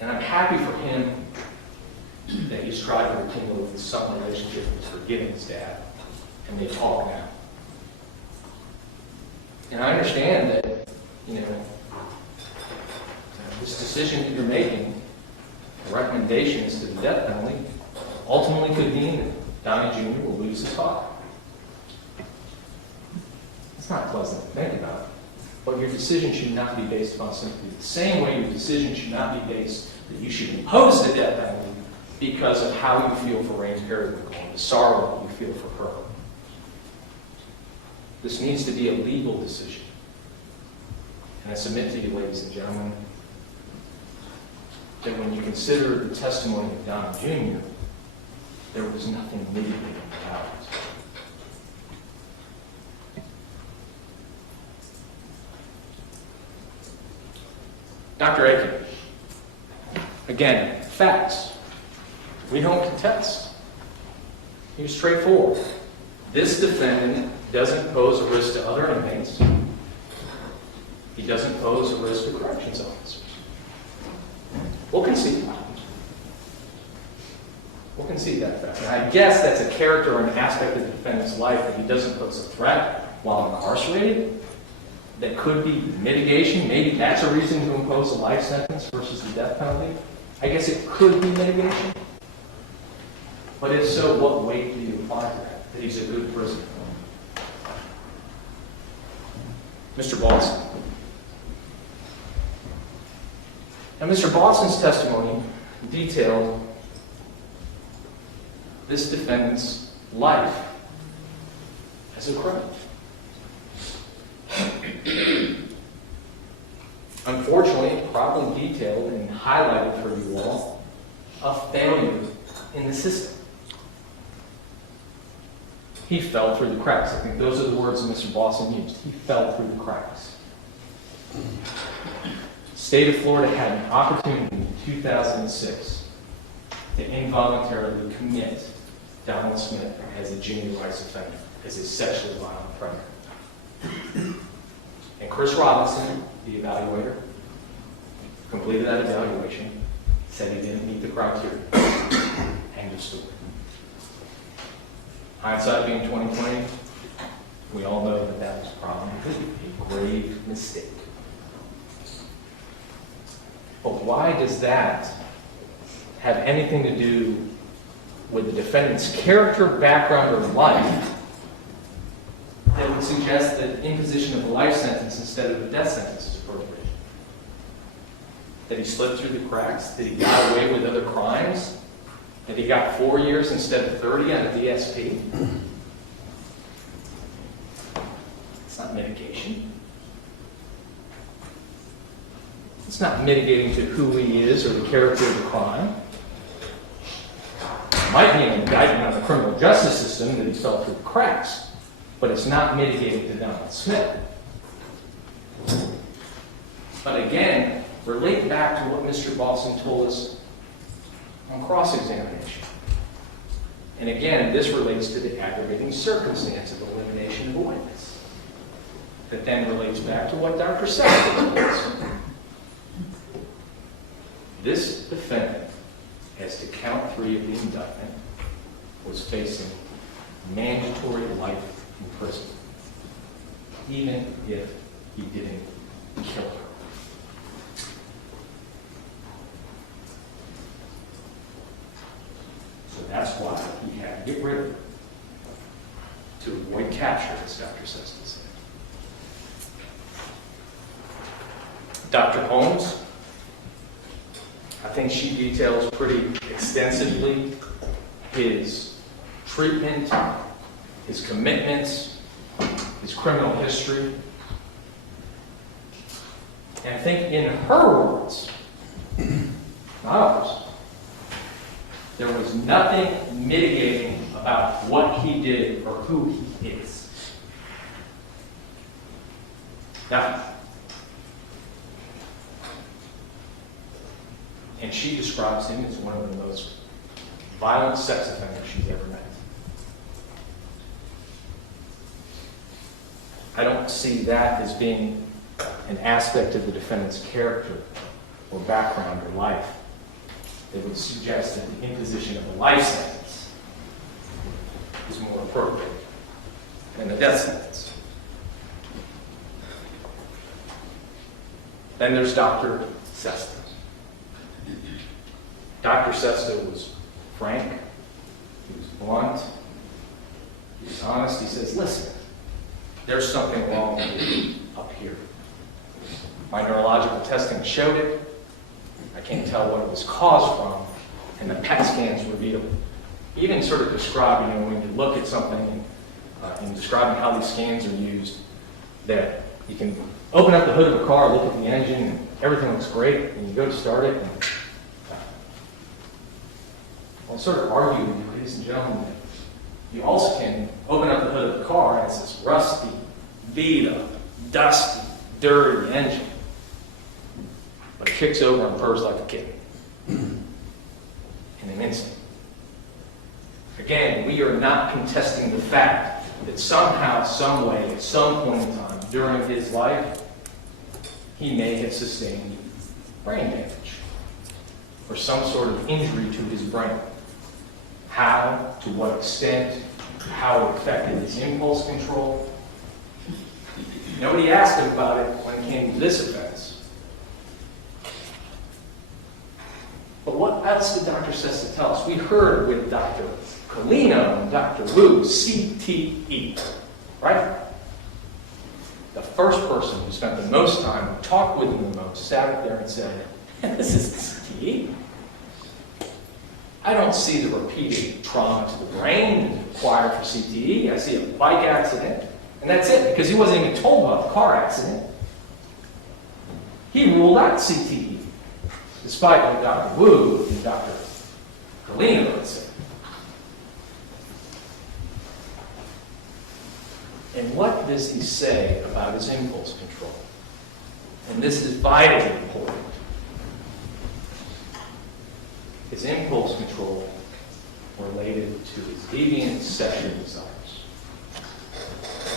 And I'm happy for him that he's tried to rekindle with some relationship with forgiving his dad, and they talk now. And I understand that, this decision that you're making, recommendations to the death penalty, ultimately could mean that Donnie Jr. will lose his father. It's not pleasant to think about, but your decision should not be based upon sympathy. The same way your decision should not be based that you should impose the death penalty because of how you feel for Rain Periwinkle and the sorrow that you feel for her. This needs to be a legal decision. And I submit to you, ladies and gentlemen, that when you consider the testimony of Don Jr., there was nothing mitigating about it. Dr. Aiken, again, facts. We don't contest. He was straightforward. This defendant doesn't pose a risk to other inmates. He doesn't pose a risk to corrections officers. We'll concede that. We'll concede that fact. And I guess that's a character or an aspect of the defendant's life that he doesn't pose a threat while incarcerated. That could be mitigation. Maybe that's a reason to impose a life sentence versus the death penalty. I guess it could be mitigation. But if so, what weight do you apply to that? That he's a good prisoner? Mr. Boston. Now, Mr. Boston's testimony detailed this defendant's life as a criminal. Unfortunately, properly detailed and highlighted for you all a failure in the system. He fell through the cracks. I think those are the words that Mr. Boston used. He fell through the cracks. The state of Florida had an opportunity in 2006 to involuntarily commit Donald Smith as a junior rights offender, as a sexually violent predator. And Chris Robinson, the evaluator, completed that evaluation, said he didn't meet the criteria. End of story. Hindsight being 20/20, we all know that that was probably a grave mistake. But why does that have anything to do with the defendant's character, background, or life that would suggest that imposition of a life sentence instead of a death sentence is appropriate? That he slipped through the cracks? That he got away with other crimes? That he got 4 years instead of 30 on a DSP? It's not mitigation. It's not mitigating to who he is or the character of the crime. It might be an indictment on the criminal justice system that he fell through the cracks, but it's not mitigating to Donald Smith. But again, relate back to what Mr. Boston told us on cross-examination. And again, this relates to the aggravating circumstance of elimination of a witness. That then relates back to what Dr. Sexton told us. This defendant, as to count 3 of the indictment, was facing mandatory life in prison, even if he didn't kill her. So that's why he had to get rid of her, to avoid capture, as Dr. Sexton said. Dr. Holmes, I think she details pretty extensively his treatment, his commitments, his criminal history. And I think in her words, not ours, there was nothing mitigating about what he did or who he is. Nothing. And she describes him as one of the most violent sex offenders she's ever met. I don't see that as being an aspect of the defendant's character or background or life that would suggest that the imposition of a life sentence is more appropriate than a death sentence. Then there's Dr. Sesta. Dr. Sesta was frank, he was blunt, he was honest. He says, listen, there's something wrong with you up here. My neurological testing showed it. I can't tell what it was caused from, and the PET scans revealed it. He even sort of described, when you look at something and describing how these scans are used, that you can open up the hood of a car, look at the engine, and everything looks great, and you go to start it, and I'll sort of argue with you, ladies and gentlemen, that you also can open up the hood of the car, and it's this rusty, beat up, dusty, dirty engine. But it kicks over and purrs like a kitten in an instant. Again, we are not contesting the fact that somehow, some way, at some point in time during his life, he may have sustained brain damage or some sort of injury to his brain. How, to what extent, how it affected his impulse control. Nobody asked him about it when it came to this offense. But what else did Dr. Sesta tell us? We heard with Dr. Colino and Dr. Wu, CTE, right? The first person who spent the most time, who talked with him the most, sat up there and said, this is CTE. I don't see the repeated trauma to the brain required for CTE. I see a bike accident, and that's it, because he wasn't even told about the car accident. He ruled out CTE, despite what Dr. Wu and Dr. Colino had said. And what does he say about his impulse control? And this is vitally important. His impulse control related to his deviant sexual desires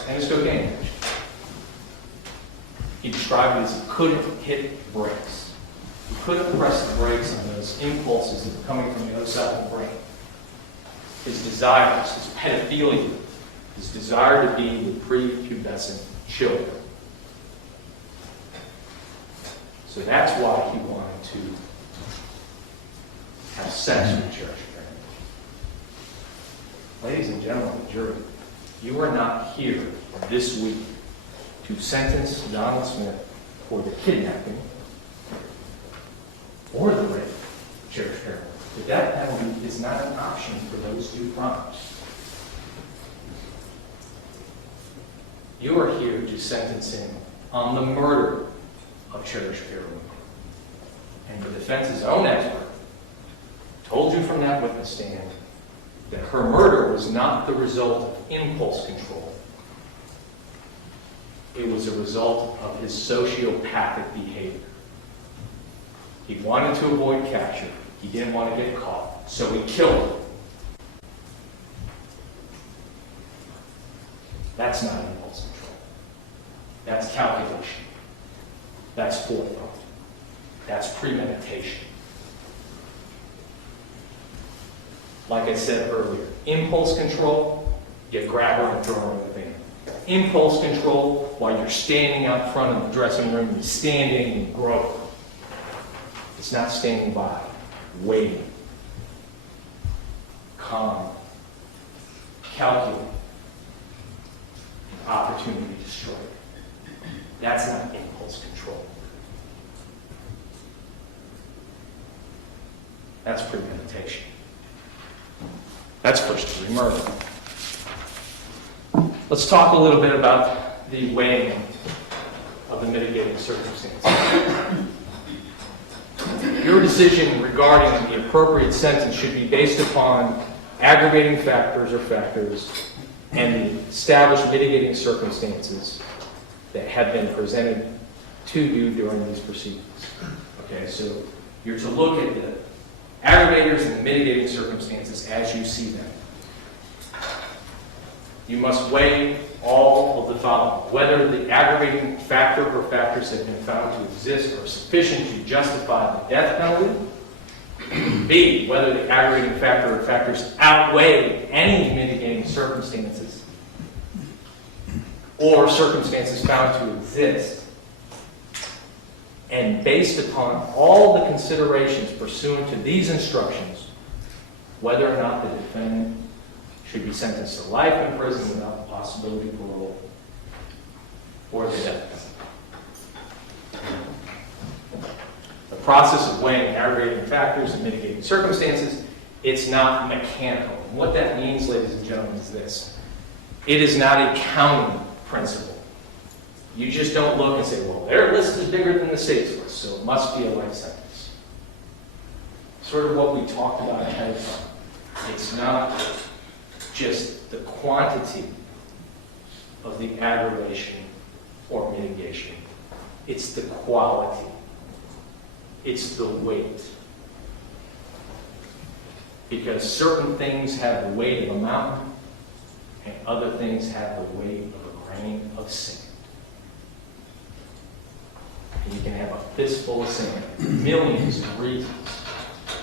and his cocaine addiction. He described it as he couldn't hit brakes. He couldn't press the brakes on those impulses that were coming from the other side of the brain. His desires, his pedophilia, his desire to be with prepubescent children. So that's why he wanted to have sex with church parents. Ladies and gentlemen of the jury, you are not here this week to sentence Donald Smith for the kidnapping or the rape of church parents. The death penalty is not an option for those two crimes. You are here to sentence him on the murder of Cherish Carroll. And the defense's own expert told you from that witness stand that her murder was not the result of impulse control. It was a result of his sociopathic behavior. He wanted to avoid capture. He didn't want to get caught, so he killed her. That's not impulse control. That's calculation. That's forethought. That's premeditation. Like I said earlier, impulse control, you grab her and throw her in the van. Impulse control, while you're standing out front of the dressing room, you're standing and grope her. It's not standing by, waiting, calm, calculating, opportunity to strike. That's not impulse control. That's premeditation. That's first-degree murder. Let's talk a little bit about the weighing of the mitigating circumstances. Your decision regarding the appropriate sentence should be based upon aggravating factors or factors and the established mitigating circumstances that have been presented to you during these proceedings. Okay, so you're to look at the aggravators and the mitigating circumstances as you see them. You must weigh all of the following. Whether the aggravating factor or factors have been found to exist are sufficient to justify the death penalty, B, whether the aggravating factor or factors outweigh any mitigating circumstances or circumstances found to exist. And based upon all the considerations pursuant to these instructions, whether or not the defendant should be sentenced to life in prison without the possibility of parole or the death penalty. The process of weighing aggravating factors and mitigating circumstances, it's not mechanical. And what that means, ladies and gentlemen, is this. It is not a counting principle. You just don't look and say, well, their list is bigger than the state's list, so it must be a life sentence. Sort of what we talked about ahead of time. It's not just the quantity of the aggravation or mitigation. It's the quality. It's the weight. Because certain things have the weight of a mountain, and other things have the weight of a grain of sand. And you can have a fistful of sand, millions of reasons,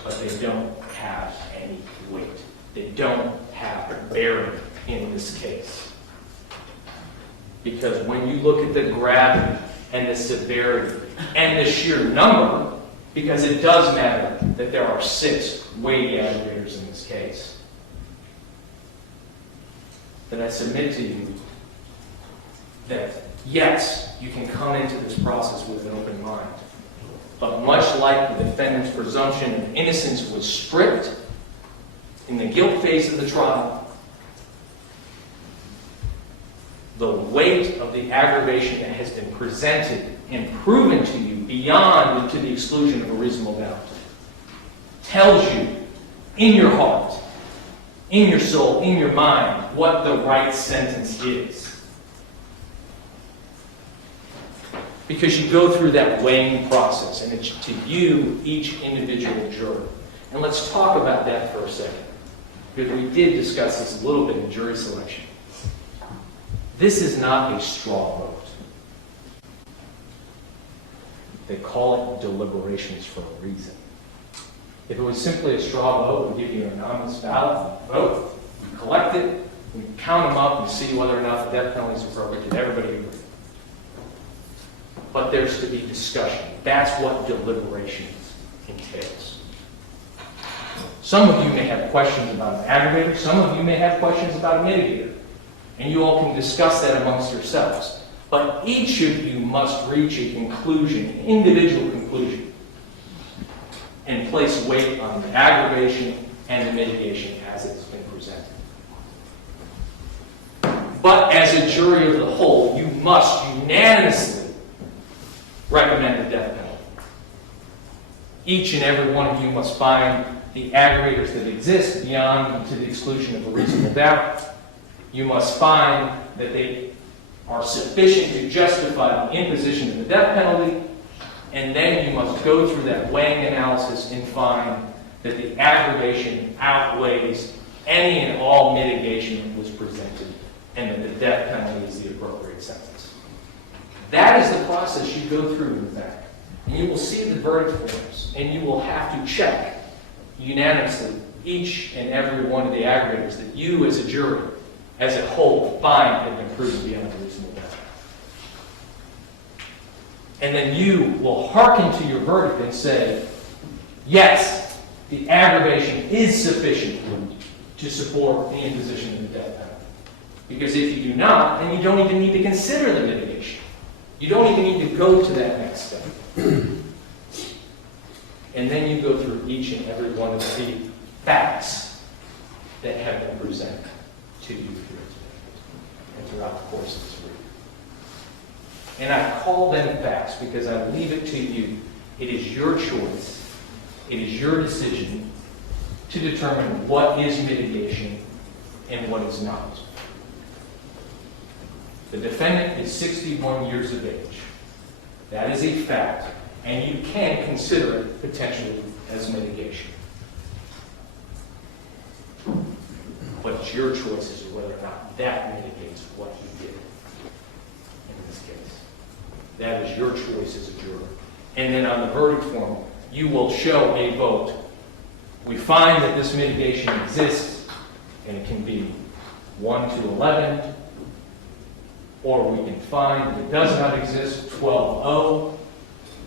but they don't have any weight. They don't have a bearing in this case. Because when you look at the gravity and the severity and the sheer number, because it does matter that there are 6 weighty aggravators in this case, then I submit to you that yes, you can come into this process with an open mind. But much like the defendant's presumption of innocence was stripped in the guilt phase of the trial, the weight of the aggravation that has been presented and proven to you beyond and to the exclusion of a reasonable doubt tells you in your heart, in your soul, in your mind, what the right sentence is. Because you go through that weighing process, and it's to you, each individual juror. And let's talk about that for a second, because we did discuss this a little bit in jury selection. This is not a straw vote. They call it deliberations for a reason. If it was simply a straw vote, we give you an anonymous ballot, vote, you collect it, we count them up and see whether or not the death penalty is appropriate, and everybody agrees. But there's to be discussion. That's what deliberations entails. Some of you may have questions about an aggravator. Some of you may have questions about a mitigator. And you all can discuss that amongst yourselves. But each of you must reach a conclusion, an individual conclusion, and place weight on the aggravation and the mitigation as it's been presented. But as a jury of the whole, you must unanimously recommend the death penalty. Each and every one of you must find the aggravators that exist beyond and to the exclusion of a reasonable doubt. You must find that they are sufficient to justify the imposition of the death penalty, and then you must go through that weighing analysis and find that the aggravation outweighs any and all mitigation that was presented, and that the death penalty is the appropriate sentence. That is the process you go through with that. And you will see the verdict forms, and you will have to check unanimously each and every one of the aggravators that you as a jury, as a whole, find have been proven beyond a reasonable doubt. And then you will hearken to your verdict and say, yes, the aggravation is sufficient to support the imposition of the death penalty. Because if you do not, then you don't even need to consider the mitigation. You don't even need to go to that next step. And then you go through each and every one of the facts that have been presented to you here today and throughout the course of this reading. And I call them facts because I leave it to you. It is your choice. It is your decision to determine what is mitigation and what is not. The defendant is 61 years of age. That is a fact, and you can consider it potentially as mitigation. But it's your choice as to whether or not that mitigates what you did in this case. That is your choice as a juror. And then on the verdict form, you will show a vote we find that this mitigation exists, and it can be 1 to 11, or we can find that it does not exist, 12-0,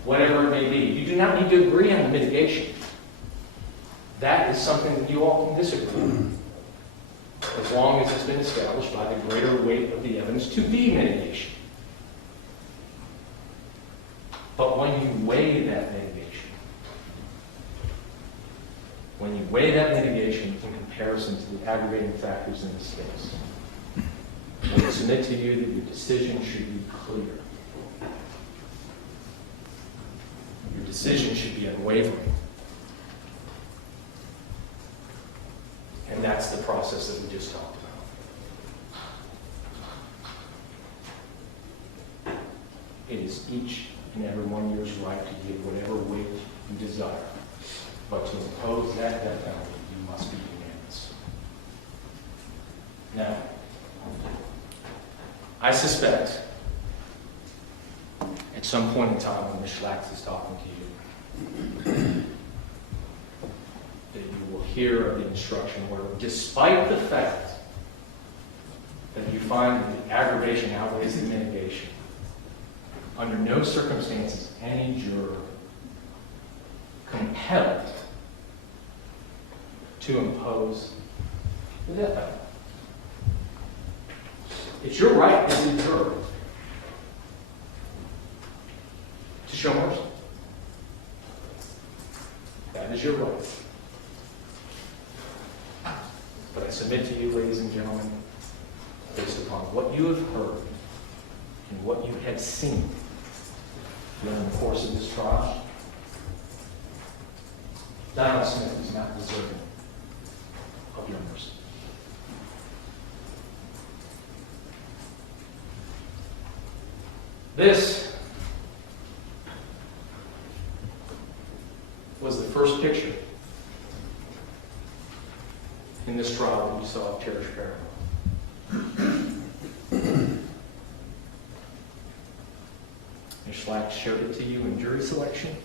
whatever it may be. You do not need to agree on the mitigation. That is something that you all can disagree on, as long as it's been established by the greater weight of the evidence to be mitigation. But when you weigh that mitigation, in comparison to the aggravating factors in this case, I submit to you that your decision should be clear. Your decision should be unwavering. And that's the process that we just talked about. It is each and every one of yours right to give whatever weight you desire. But to impose that death penalty, you must be unanimous. Now, I suspect at some point in time when Ms. Schlax is talking to you, that you will hear of the instruction where, despite the fact that you find that the aggravation outweighs the mitigation, under no circumstances any juror compelled to impose the death penalty. It's your right as a juror to show mercy. That is your right. But I submit to you, ladies and gentlemen, based upon what you have heard and what you have seen during the course of this trial, Donald Smith is not deserving of your mercy. This was the first picture in this trial that you saw of Cherish Paramount. Ms. Schlack showed it to you in jury selection.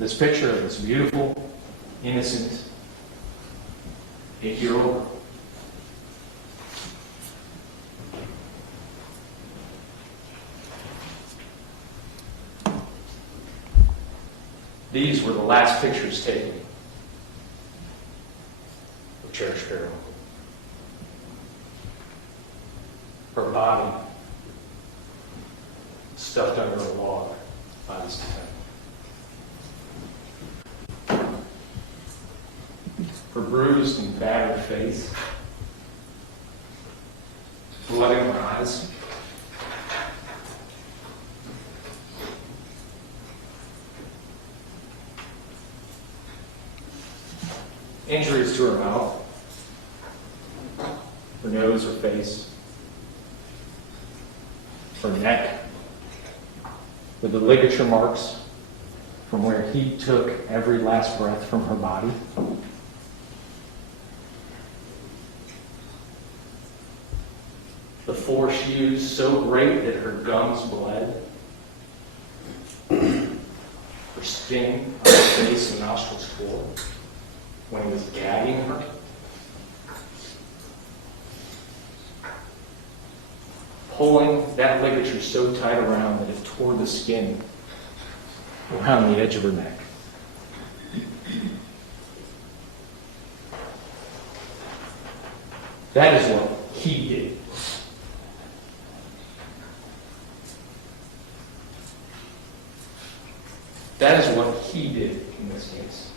This picture of this beautiful, innocent 8-year-old girl. These were the last pictures taken of Cherish Paramount. Her body stuffed under a log by this defendant. Her bruised and battered face, blood in her eyes, injuries to her mouth, her nose, her face, her neck, with the ligature marks from where he took every last breath from her body. The force used so great that her gums bled. Her skin on her face and nostrils tore when he was gagging her. Pulling that ligature so tight around that it tore the skin around the edge of her neck. That is what he did. That is what he did in this case.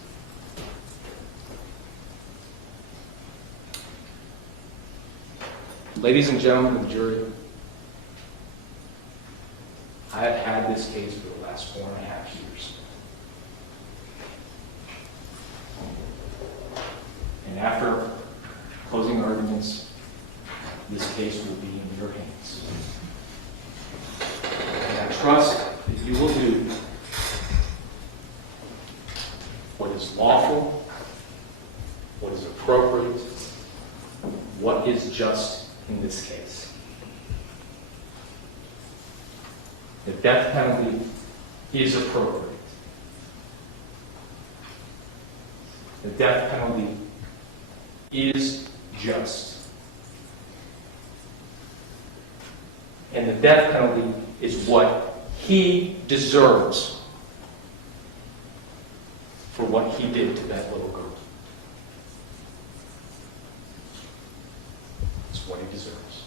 Ladies and gentlemen of the jury, I have had this case for the last 4.5 years. And after closing arguments, this case will be in your hands. And I trust that you will do what is lawful, what is appropriate, what is just in this case. The death penalty is appropriate. The death penalty is just. And the death penalty is what he deserves for what he did to that little girl. It's what he deserves.